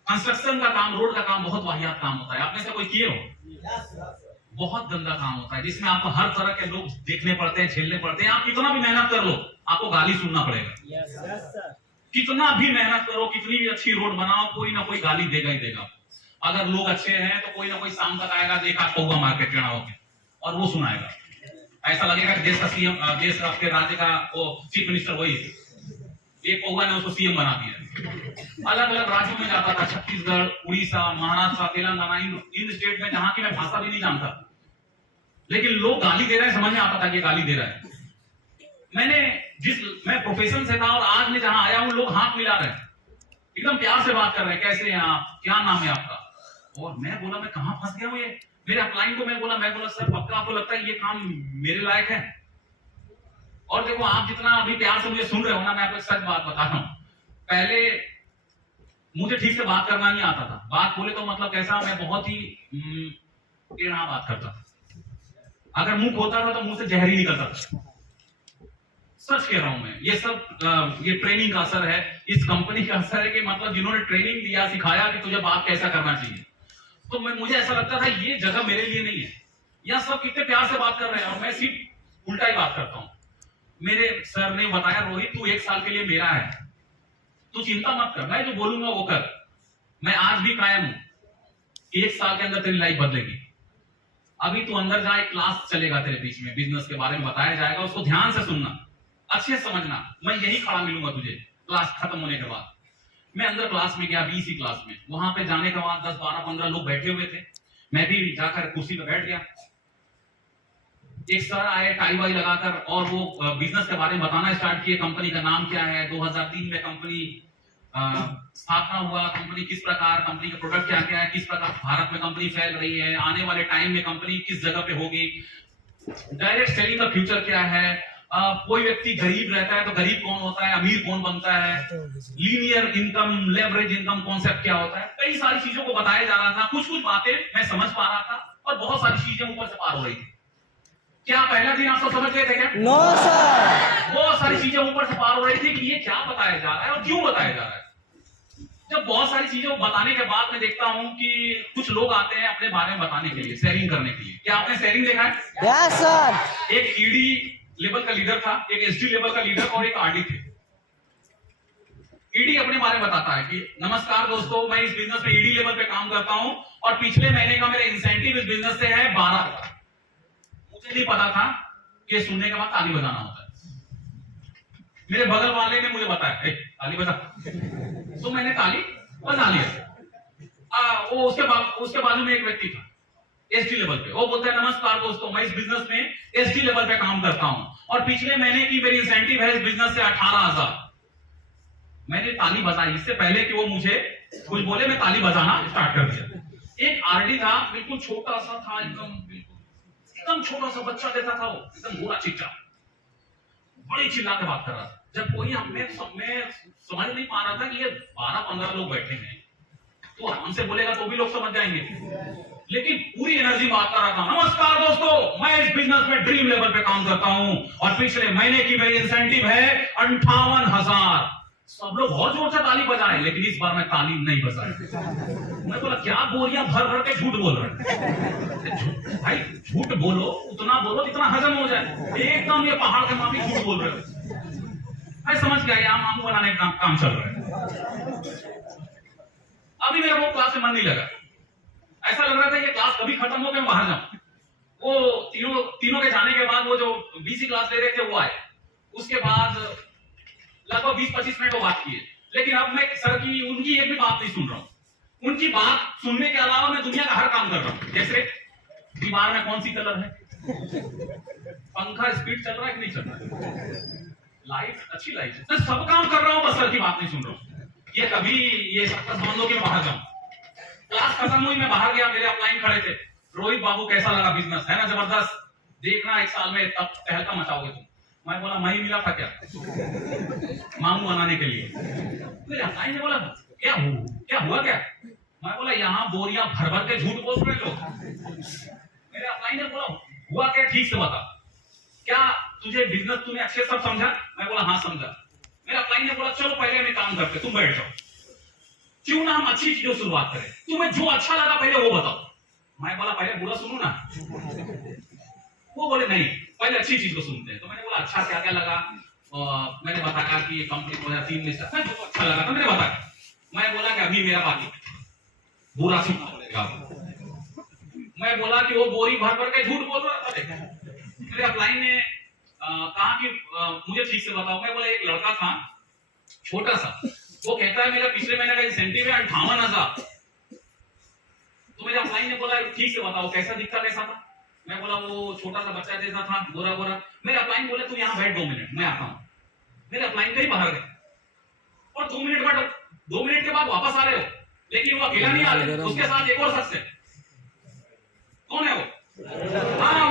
कंस्ट्रक्शन का काम, रोड का काम बहुत वाहियात काम होता है। आपने से कोई किए हो? बहुत गंदा काम होता है, जिसमें आपको हर तरह के लोग देखने पड़ते हैं, झेलने पड़ते हैं। आप कितना भी मेहनत कर लो, आपको गाली सुनना पड़ेगा। कितना भी मेहनत करो, कितनी भी अच्छी रोड बनाओ, कोई ना कोई गाली देगा ही देगा। अगर लोग अच्छे हैं तो कोई ना कोई शाम तक आएगा, देखा पौगा मार्केट चढ़ा होके, और वो सुनाएगा। ऐसा लगेगा कि देश का सीएम, देश का आपके राज्य का वो चीफ मिनिस्टर वही है। एक पौगा ने उसको सीएम बना दिया। अलग अलग राज्यों में जाता था, छत्तीसगढ़, उड़ीसा, महाराष्ट्र, तेलंगाना, इन स्टेट में, जहां की मैं भाषा भी नहीं जानता, लेकिन लोग गाली दे रहे हैं, समझ में आता था कि गाली दे रहा है। मैं प्रोफेशन से था और आज मैं जहां आया हूं, लोग हाथ मिला रहे हैं, एकदम प्यार से बात कर रहे हैं, कैसे हैं आप, क्या नाम है आपका? और मैं बोला मैं कहां फंस गया हूं ये। मेरे अपलाइन को मैं बोला सर पक्का आपको लगता है ये काम मेरे लायक है? और देखो, आप जितना अभी प्यार से मुझे सुन रहे हो ना, मैं आपको सच बात बता रहा हूं, पहले मुझे ठीक से बात करना नहीं आता था। बात बोले तो मतलब कैसा, मैं बहुत ही टेढ़ा बात करता था। अगर मुंह खोलता था तो मुंह से जहर ही निकलता था। सच कह रहा हूं मैं, ये सब ये ट्रेनिंग का असर है, इस कंपनी का असर है, कि मतलब जिन्होंने ट्रेनिंग दिया, सिखाया कि तुझे बात कैसा करना चाहिए। तो मुझे ऐसा लगता था ये जगह मेरे लिए नहीं है। यह सब कितने प्यार से बात कर रहे हैं और मैं सिर्फ उल्टा ही बात करता हूं। मेरे सर ने बताया, रोहित तू 1 साल के लिए मेरा है, तू चिंता मत कर, मैं जो बोलूंगा वो कर। मैं आज भी कायम हूं, 1 साल के अंदर तेरी लाइफ बदलेगी। अभी तू अंदर जा, एक क्लास चलेगा तेरे बीच में, बिजनेस के बारे में बताया जाएगा, उसको ध्यान से सुनना, अच्छे से समझना। मैं यही खड़ा मिलूंगा तुझे क्लास खत्म होने के बाद। मैं अंदर क्लास में गया, बीसी क्लास में। वहां पे जाने के बाद 10, 12, 15 लोग बैठे हुए थे। मैं भी जाकर कुर्सी पे बैठ गया। एक सर आए टाई वाई लगाकर, और वो बिजनेस के बारे में बताना स्टार्ट किए। कंपनी का नाम क्या है, 2003 में कंपनी स्थापना हुआ, कंपनी किस प्रकार, कंपनी का प्रोडक्ट क्या क्या है, किस प्रकार भारत में कंपनी फैल रही है, आने वाले टाइम में कंपनी किस जगह पे होगी, डायरेक्ट सेलिंग का फ्यूचर क्या है, कोई व्यक्ति गरीब रहता है तो गरीब कौन होता है, अमीर कौन बनता है, linear income, leverage income concept क्या होता है। कई सारी चीजों को बताया जा रहा था। कुछ कुछ बातें मैं समझ पा रहा था और बहुत सारी चीजें ऊपर से पार हो रही थी। क्या पहला दिन आप सब समझ गए थे क्या? No sir. बहुत सारी चीजें ऊपर से पार हो रही थी कि ये क्या बताया जा रहा है और क्यों बताया जा रहा है। जब बहुत सारी चीजें बताने के बाद मैं देखता हूं कि कुछ लोग आते हैं अपने बारे में बताने के लिए, शेयरिंग करने के लिए। क्या आपने शेयरिंग देखा है? Yes sir. एक ईडी लेवल का लीडर था, एक एसडी लेवल का लीडर और एक आरडी थे। ईडी अपने बारे में बताता है कि नमस्कार दोस्तों, मैं इस बिजनेस में ईडी लेवल पे काम करता हूं और पिछले महीने का मेरा इंसेंटिव इस बिजनेस से है 12,000। मुझे नहीं पता था कि सुनने के बाद ताली बजाना होता है। मेरे बगल वाले ने मुझे बताया ताली बजा, तो मैंने ताली बजा लिया। वो उसके बाजू में एक व्यक्ति था एसडी लेवल पे। वो बोलता है नमस्कार दोस्तों, मैं इस बिजनेस में एसडी लेवल पे काम करता हूं और पिछले महीने की मेरी इंसेंटिव है इस बिजनेस से 18,000। मैंने ताली बजाई, इससे पहले कि वो मुझे कुछ बोले मैं ताली बजाना स्टार्ट कर दिया। एक आरडी था, बिल्कुल छोटा सा था, एकदम छोटा सा बच्चा जैसा था, वो एकदम गोरा चिच्चा, बड़ी चिल्ला के बात कर रहा था। जब कोई हमें समझ नहीं पा रहा था कि ये 12-15 लोग बैठे हैं, तो हमसे बोलेगा तो भी लोग समझ जाएंगे, लेकिन पूरी एनर्जी बात कर रहा था। नमस्कार दोस्तों, मैं इस बिजनेस में ड्रीम लेवल पे काम करता हूं और पिछले महीने की मेरी इंसेंटिव है 58,000। सब लोग बहुत जोर से ताली बजाए, लेकिन इस बार मैं ताली नहीं बजाई। मैं बोला क्या बोरियां भर भर के झूठ बोल रहे हैं। भाई झूठ बोलो, उतना बोलो जितना हजम हो जाए। एकदम ये पहाड़ के माफी झूठ बोल रहे हो। मैं समझ गया यहाँ मामू बनाने का काम चल रहा है। अभी मेरा वो क्लास में मन नहीं लगा। ऐसा लग रहा था ये क्लास कभी खत्म हो गया, मैं बाहर जाऊं। वो तीनों के जाने के बाद वो जो बीसी क्लास ले रहे थे वो आए। उसके बाद लगभग 20-25 मिनट वो बात किए, लेकिन अब मैं सर की उनकी एक भी बात नहीं सुन रहा हूं। उनकी बात सुनने के अलावा मैं दुनिया का हर काम कर रहा हूं। जैसे दीवार में कौन सी कलर है, पंखा स्पीड चल रहा है कि नहीं चल रहा है, लाइफ अच्छी लाइफ है, मैं सब काम कर रहा हूँ, बस सर की बात नहीं सुन रहा हूँ। ये कभी ये सबका समझ लो कि मैं बाहर जाऊं। क्लास खत्म हुई, मैं बाहर गया, मेरे अपलाइन खड़े थे, रोहित बाबू कैसा लगा बिजनेस, है ना जबरदस्त, देखना 1 साल में तब तहलका मचाओगे तुम। मैं बोला मैं ही मिला था क्या मामू बनाने के लिए। मेरे अपलाइन ने बोला क्या हुआ क्या? मैं बोला यहाँ बोरियां भर भर के झूठ बोल रहे लोग। मेरे अपलाइन ने बोला हुआ क्या, ठीक से बता, क्या तुझे बिजनेस तूने अच्छे सब समझा? मैं बोला हाँ समझा। मेरा क्लाइंट ने बोला चलो पहले हम काम करते, तुम बैठ जाओ, क्यों ना हम अच्छी चीजों शुरुआत करें, तुम्हें जो अच्छा लगा पहले वो बताओ। मैं बोला पहले बुरा सुनू ना। वो बोले नहीं पहले अच्छी चीज को सुनते हैं। तो मैंने बोला अच्छा क्या क्या लगा, मैंने बताया कि ये कंपनी 2003 में जो अच्छा लगा था मैंने बताया। मैं बोला कि अभी मेरा बाकी बुरा सुनना पड़ेगा। मैं बोला कि वो बोरी भर भर के झूठ बोल रहा था। मेरे अपलाइन ने कहा कि मुझे ठीक से बताओ। मैं बोला एक लड़का था छोटा सा, वो कहता है मेरा पिछले महीने का इंसेंटिव है 58,000। तो मेरे अपलाइन ने बोला ठीक से बताओ कैसा दिखता, कैसा था? मैं बोला वो छोटा सा बच्चा जैसा था, गोरा गोरा। मेरे अपलाइन बोले तुम यहाँ बैठ 2 मिनट मैं आता हूँ। मेरे अपलाइन कहीं बाहर गए और 2 मिनट के बाद वापस आ रहे हो, लेकिन वो अकेला नहीं आ रहे, उसके साथ एक और शख्स है। कौन है वो? हाँ